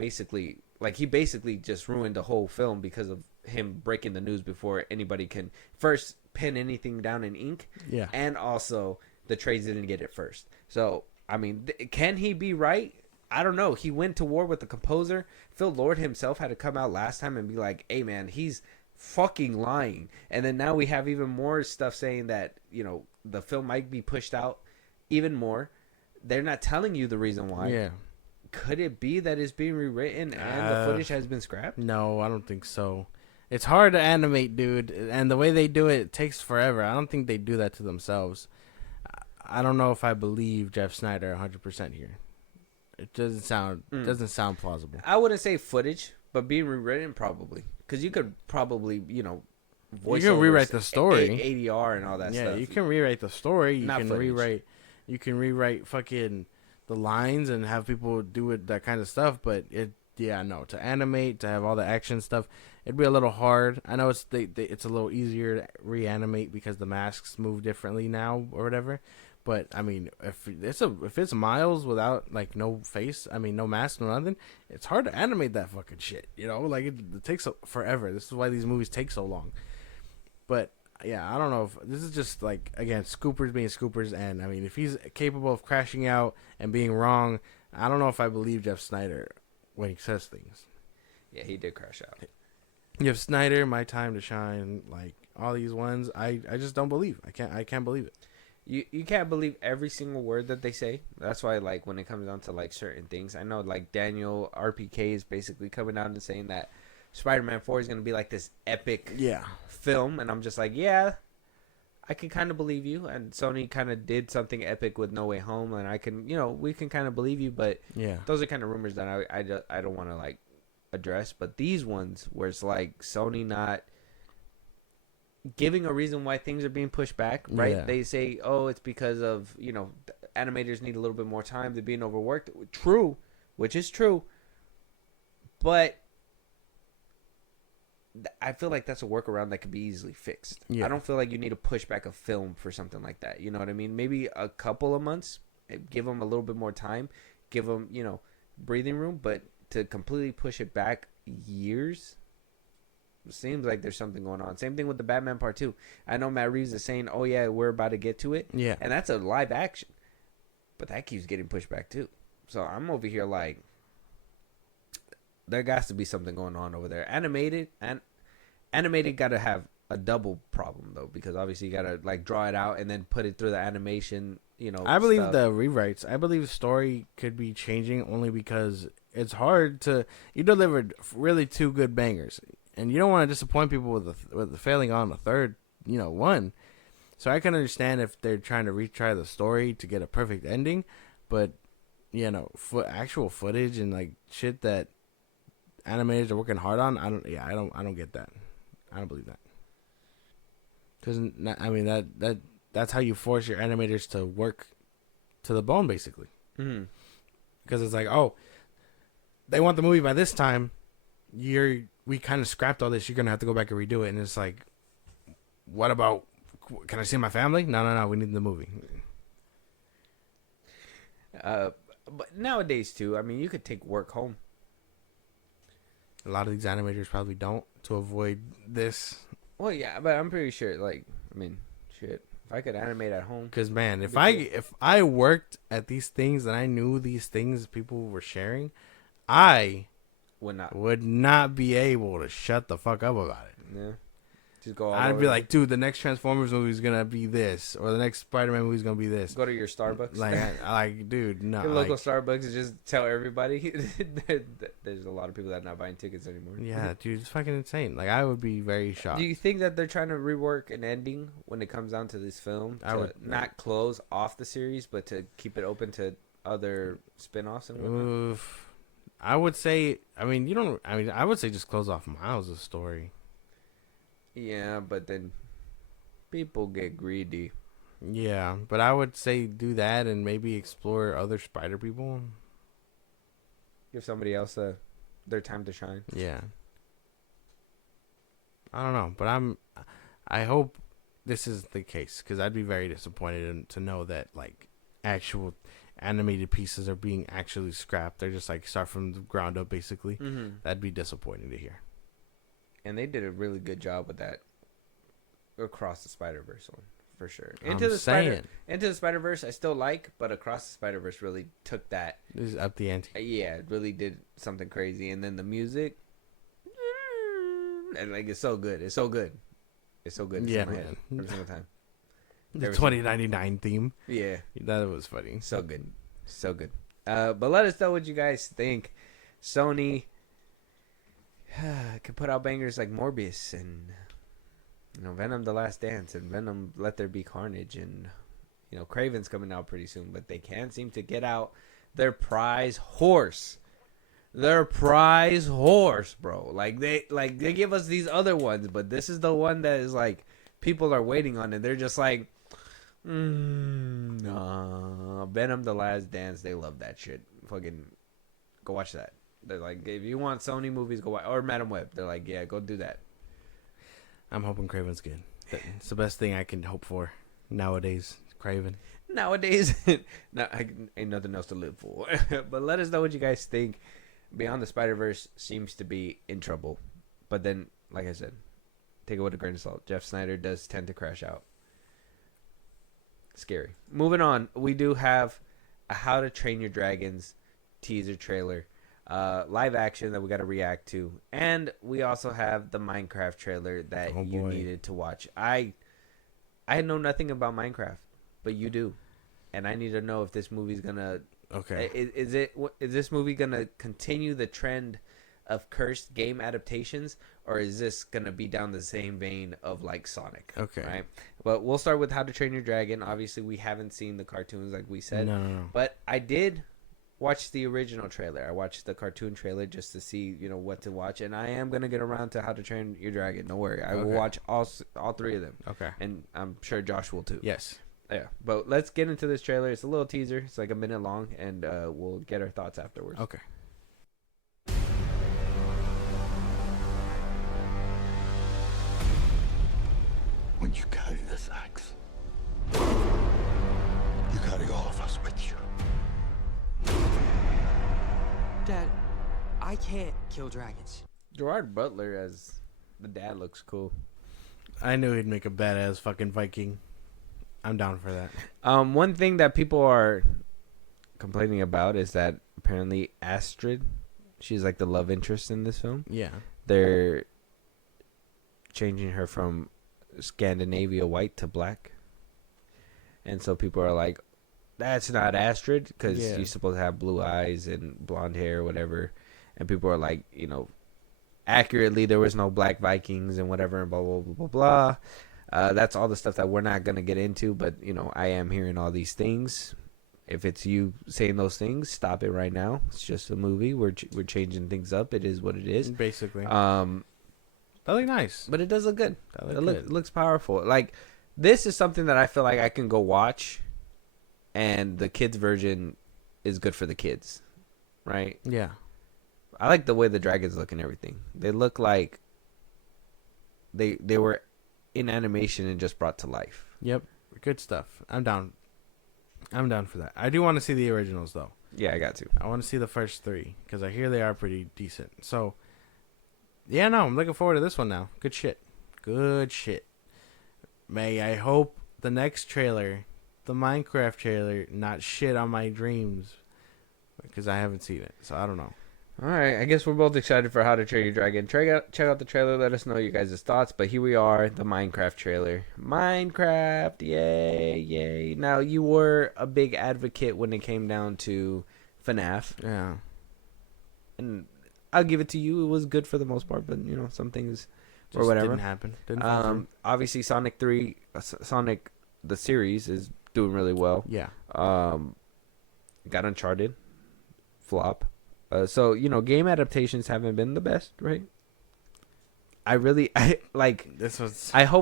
basically just ruined the whole film because of him breaking the news before anybody can first pen anything down in ink. Yeah. And also the trades didn't get it first. So I mean, can he be right? I don't know. He went to war with the composer. Phil Lord himself had to come out last time and be like, hey man, he's fucking lying. And then now we have even more stuff saying that, the film might be pushed out even more. They're not telling you the reason why. Yeah. Could it be that it's being rewritten and the footage has been scrapped? No, I don't think so. It's hard to animate, dude, and the way they do it takes forever. I don't think they do that to themselves. I don't know if I believe Jeff Snyder 100% here. It doesn't sound plausible. I wouldn't say footage, but being rewritten probably. Because you could probably, voice you can rewrite the story, ADR and all that stuff. Yeah, you can rewrite the story. You can rewrite fucking the lines and have people do it, that kind of stuff. But to animate, to have all the action stuff, it'd be a little hard. I know it's a little easier to reanimate because the masks move differently now or whatever. But I mean, if it's Miles without like no face, I mean no mask, no nothing, it's hard to animate that fucking shit. Like it takes forever. This is why these movies take so long. But yeah, I don't know if this is just like, again, scoopers being scoopers, and I mean if he's capable of crashing out and being wrong, I don't know if I believe Jeff Snyder when he says things. Yeah, he did crash out. Jeff Snyder, My Time to Shine, like all these ones, I just don't believe. I can't believe it. You can't believe every single word that they say. That's why, like, when it comes down to, like, certain things, I know, like, Daniel RPK is basically coming out and saying that Spider-Man 4 is going to be, like, this epic film. And I'm just like, yeah, I can kind of believe you, and Sony kind of did something epic with No Way Home, and I can, we can kind of believe you, but Yeah. those are kind of rumors that I don't want to like address. But these ones where it's like Sony not giving a reason why things are being pushed back, right? Yeah. They say, oh, it's because of, animators need a little bit more time, they're being overworked. True, which is true, but I feel like that's a workaround that could be easily fixed. Yeah. I don't feel like you need to push back a film for something like that. You know what I mean? Maybe a couple of months, give them a little bit more time, give them, breathing room, but to completely push it back years, seems like there's something going on. Same thing with the Batman Part 2. I know Matt Reeves is saying, oh yeah, we're about to get to it. Yeah. And that's a live action. But that keeps getting pushed back too. So I'm over here like, there has to be something going on over there. Animated got to have a double problem though, because obviously you got to like draw it out and then put it through the animation. I believe stuff. the rewrites. I believe the story could be changing only because it's hard to. You delivered really 2 good bangers, and you don't want to disappoint people with the failing on the third, one. So I can understand if they're trying to retry the story to get a perfect ending, but actual footage and like shit that animators are working hard on. I don't get that. I don't believe that. Because that's how you force your animators to work to the bone, basically. Mm-hmm. Because it's like, oh, they want the movie by this time. We kind of scrapped all this. You're gonna have to go back and redo it. And it's like, what about? Can I see my family? No. We need the movie. But nowadays too, I mean, you could take work home. A lot of these animators probably don't to avoid this. Well, yeah, but I'm pretty sure. Like, I mean, shit. If I could animate at home, because man, if I worked at these things and I knew these things people were sharing, I would not be able to shut the fuck up about it. Yeah. Just go. I'd be like, dude, the next Transformers movie is gonna be this, or the next Spider-Man movie is gonna be this. Go to your Starbucks. Like, dude, no. Your local Starbucks and just tell everybody. There's a lot of people that are not buying tickets anymore. Yeah, dude, it's fucking insane. Like, I would be very shocked. Do you think that they're trying to rework an ending when it comes down to this film? I would not close off the series, but to keep it open to other spin-offs and whatnot? I would say. I would say just close off Miles' story. Yeah, but then people get greedy. Yeah, but I would say do that and maybe explore other spider people. Give somebody else their time to shine. Yeah. I don't know, but I hope this is the case, because I'd be very disappointed to know that like actual animated pieces are being actually scrapped. They're just like start from the ground up, basically. Mm-hmm. That'd be disappointing to hear. And they did a really good job with that Across the Spider-Verse one, for sure. Into the Spider-Verse I still like, but Across the Spider-Verse really took that. It was up the ante. Yeah, it really did something crazy. And then the music, and like, it's so good. It's so good. It's so good. It's in my head every single time. The 2099 theme. Yeah. That was funny. So good. So good. But let us know what you guys think. Sony can put out bangers like Morbius and Venom The Last Dance and Venom Let There Be Carnage, and Kraven's coming out pretty soon, but they can't seem to get out their prize horse. Bro. Like they give us these other ones, but this is the one that is like people are waiting on, and they're just like, nah. Venom The Last Dance, they love that shit. Fucking go watch that. They're like, if you want Sony movies, go watch, or Madam Web. They're like, yeah, go do that. I'm hoping Kraven's good. It's the best thing I can hope for nowadays. Kraven. Nowadays, ain't nothing else to live for. But let us know what you guys think. Beyond the Spider-Verse seems to be in trouble, but then, like I said, take it with a grain of salt. Jeff Snyder does tend to crash out. Scary. Moving on, we do have a How to Train Your Dragons teaser trailer. Live action that we got to react to, and we also have the Minecraft trailer that you needed to watch. I know nothing about Minecraft, but you do, and I need to know if this movie's gonna. Okay. Is this movie gonna continue the trend of cursed game adaptations, or is this gonna be down the same vein of like Sonic? Okay. Right. But we'll start with How to Train Your Dragon. Obviously, we haven't seen the cartoons like we said. No. But I did watch the original trailer. I watched the cartoon trailer just to see, what to watch, and I am gonna get around to How to Train Your Dragon. Don't worry, I will watch all 3 of them. Okay. And I'm sure Josh will too. Yes. Yeah. But let's get into this trailer. It's a little teaser. It's like a minute long, and we'll get our thoughts afterwards. Okay. When you carry this axe, you carry all of us with you. Dad, I can't kill dragons. Gerard Butler as the dad looks cool. I knew he'd make a badass fucking Viking. I'm down for that. One thing that people are complaining about is that apparently Astrid, she's like the love interest in this film. Yeah. They're changing her from Scandinavia white to black. And so people are like, that's not Astrid, because you're supposed to have blue eyes and blonde hair or whatever. And people are like, accurately, there was no black Vikings and whatever and blah, blah, blah, blah, blah. That's all the stuff that we're not going to get into, but, I am hearing all these things. If it's you saying those things, stop it right now. It's just a movie. We're changing things up. It is what it is. Basically. That look nice. But it does look good. That It looks powerful. Like, this is something that I feel like I can go watch, and the kids' version is good for the kids, right? Yeah. I like the way the dragons look and everything. They look like they were in animation and just brought to life. Yep. Good stuff. I'm down for that. I do want to see the originals, though. Yeah, I got to. I want to see the first 3, because I hear they are pretty decent. So, yeah, no, I'm looking forward to this one now. Good shit. May I hope the next trailer, the Minecraft trailer, not shit on my dreams, because I haven't seen it, so I don't know. All right, I guess we're both excited for How to Train Your Dragon. Check out the trailer. Let us know your guys' thoughts. But here we are, the Minecraft trailer. Minecraft, yay. Now, you were a big advocate when it came down to FNAF. Yeah. And I'll give it to you. It was good for the most part, but, some things Just or whatever. didn't happen. Didn't fall through. Obviously, Sonic 3, Sonic, the series, is doing really well. Yeah. Got Uncharted. Flop. So, game adaptations haven't been the best, right? I hope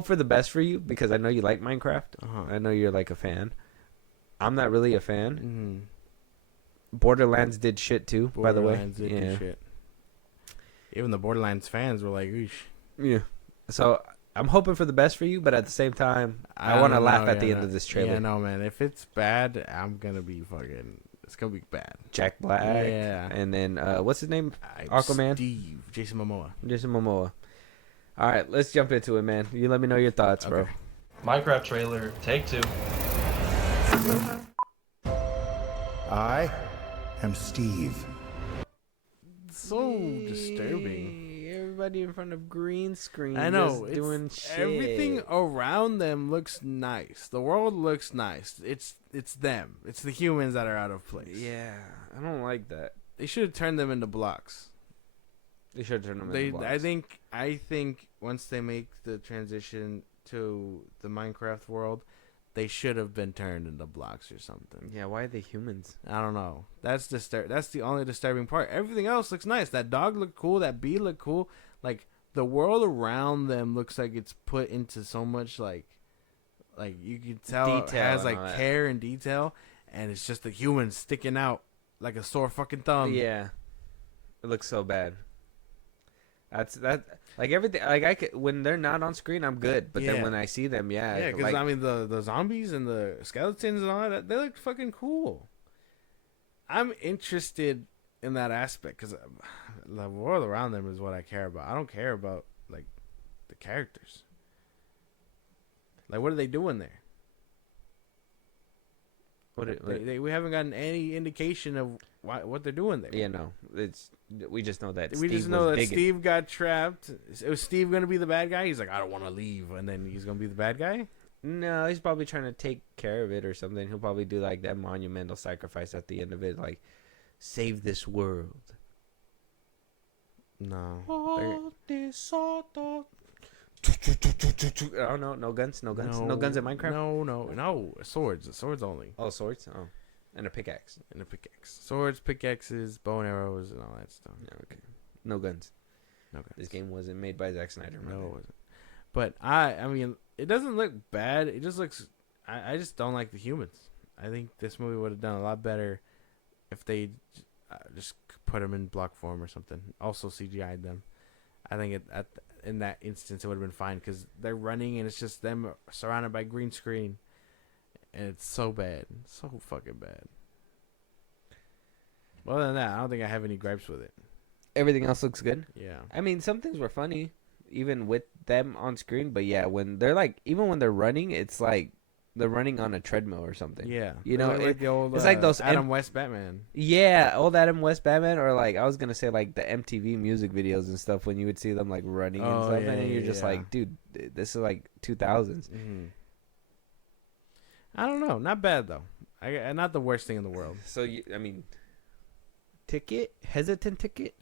for the best for you, because I know you like Minecraft. I know you're like a fan. I'm not really a fan. Borderlands did shit too, by the way. Borderlands did do shit. Even the Borderlands fans were like, "Oosh." Yeah. So I'm hoping for the best for you, but at the same time, I want to laugh at the end of this trailer. Yeah, no, man. If it's bad, I'm gonna be fucking. It's gonna be bad. Jack Black. Yeah. And then what's his name? Aquaman. Jason Momoa. All right, let's jump into it, man. You let me know your thoughts, bro. Minecraft trailer, take 2. I am Steve. So disturbing. Everybody in front of green screen. I know. Just doing shit. Everything around them looks nice. The world looks nice. It's them. It's the humans that are out of place. Yeah, I don't like that. They should have turned them into blocks. They should have turned them into blocks. I think once they make the transition to the Minecraft world, they should have been turned into blocks or something. Yeah, why are they humans? I don't know. That's the only disturbing part. Everything else looks nice. That dog looked cool. That bee looked cool. Like, the world around them looks like it's put into so much, like you can tell detail, it has like care and detail, and it's just the humans sticking out like a sore fucking thumb. Yeah, it looks so bad. Like everything. Like when they're not on screen, I'm good. But then when I see them, yeah, because I mean the zombies and the skeletons and all that, they look fucking cool. I'm interested in that aspect because the world around them is what I care about. I don't care about like the characters. Like, what are they doing there? We haven't gotten any indication of what they're doing there. Yeah, no, we just know that. We just know that Steve got trapped. Was Steve gonna be the bad guy? He's like, I don't want to leave, and then he's gonna be the bad guy. No, he's probably trying to take care of it or something. He'll probably do like that monumental sacrifice at the end of it, like save this world. No. Oh no, no guns in Minecraft. No. Swords only. Oh, swords. Oh, and a pickaxe. And a pickaxe. Swords, pickaxes, bow and arrows, and all that stuff. Yeah, okay. No guns. No guns. This game wasn't made by Zack Snyder. No, it wasn't. But I mean, it doesn't look bad. It just looks. I just don't like the humans. I think this movie would have done a lot better if they just put them in block form or something. Also CGI'd them. I think in that instance it would have been fine because they're running and it's just them surrounded by green screen, and it's so bad, so fucking bad. Other than that, I don't think I have any gripes with it. Everything else looks good. Yeah. I mean, some things were funny, even with them on screen. But yeah, when they're like, even when they're running, it's like they're running on a treadmill or something. Yeah. You know, like the old, it's like those Adam West Batman. Yeah, old Adam West Batman, or like I was gonna say like the MTV music videos and stuff when you would see them like running and stuff, and you're just like, dude, this is like 2000s. Mm-hmm. I don't know, not bad though. Not the worst thing in the world. So I mean, hesitant ticket.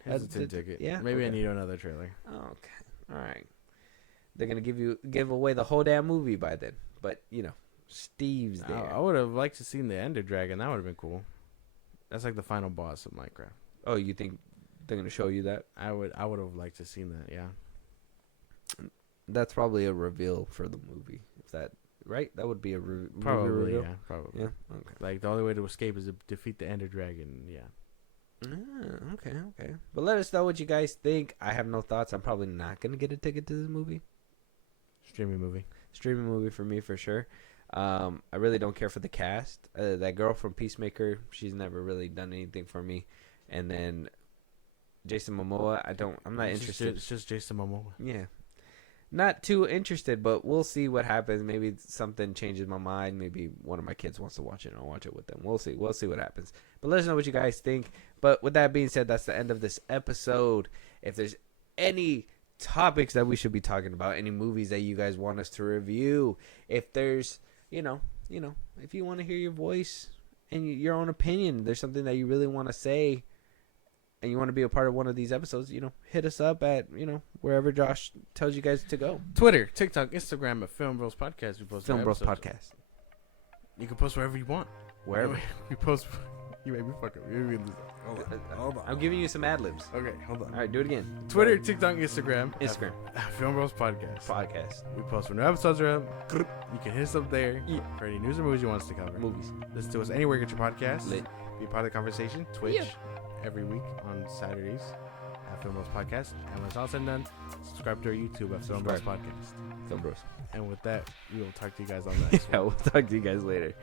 Yeah, maybe I need another trailer. Oh, okay, all right. They're gonna give away the whole damn movie by then, but you know, Steve's there. I would have liked to seen the Ender Dragon. That would have been cool. That's like the final boss of Minecraft. Oh, you think they're gonna show you that? I would have liked to seen that. Yeah. That's probably a reveal for the movie. If that right, that would be a Probably, movie reveal. yeah, probably. Yeah. Okay. Like the only way to escape is to defeat the Ender Dragon. Yeah. Okay. But let us know what you guys think. I have no thoughts. I'm probably not gonna get a ticket to this movie. Streaming movie For me for sure. I really don't care for the cast. That girl from Peacemaker, she's never really done anything for me. And then Jason Momoa, I'm not interested. It's just Jason Momoa. Yeah. Not too interested, but we'll see what happens. Maybe something changes my mind. Maybe one of my kids wants to watch it and I'll watch it with them. We'll see. We'll see what happens. But let us know what you guys think. But with that being said, that's the end of this episode. If there's any topics that we should be talking about, any movies that you guys want us to review, if there's, you know, if you want to hear your voice and your own opinion, there's something that you really want to say and you want to be a part of one of these episodes, hit us up at, wherever Josh tells you guys to go. Twitter, TikTok, Instagram at FIlmBros Podcast. We post FIlmBros Podcast. You can post wherever you want. Wherever. We post. You made me fuck up. Hold on. I'm giving you some ad-libs. Okay, hold on. All right, do it again. Twitter, TikTok, Instagram. Instagram. FIlmBros Podcast. We post when new episodes are up. You can hit us up there for any news or movies you want us to cover. Movies. Listen to us anywhere you get your podcast. Lit. Be part of the conversation. Twitch every week on Saturdays at FIlmBros Podcast. And when it's all said and done, subscribe to our YouTube at FIlmBros Podcast. FIlmBros. And with that, we will talk to you guys on the next one. We'll talk to you guys later.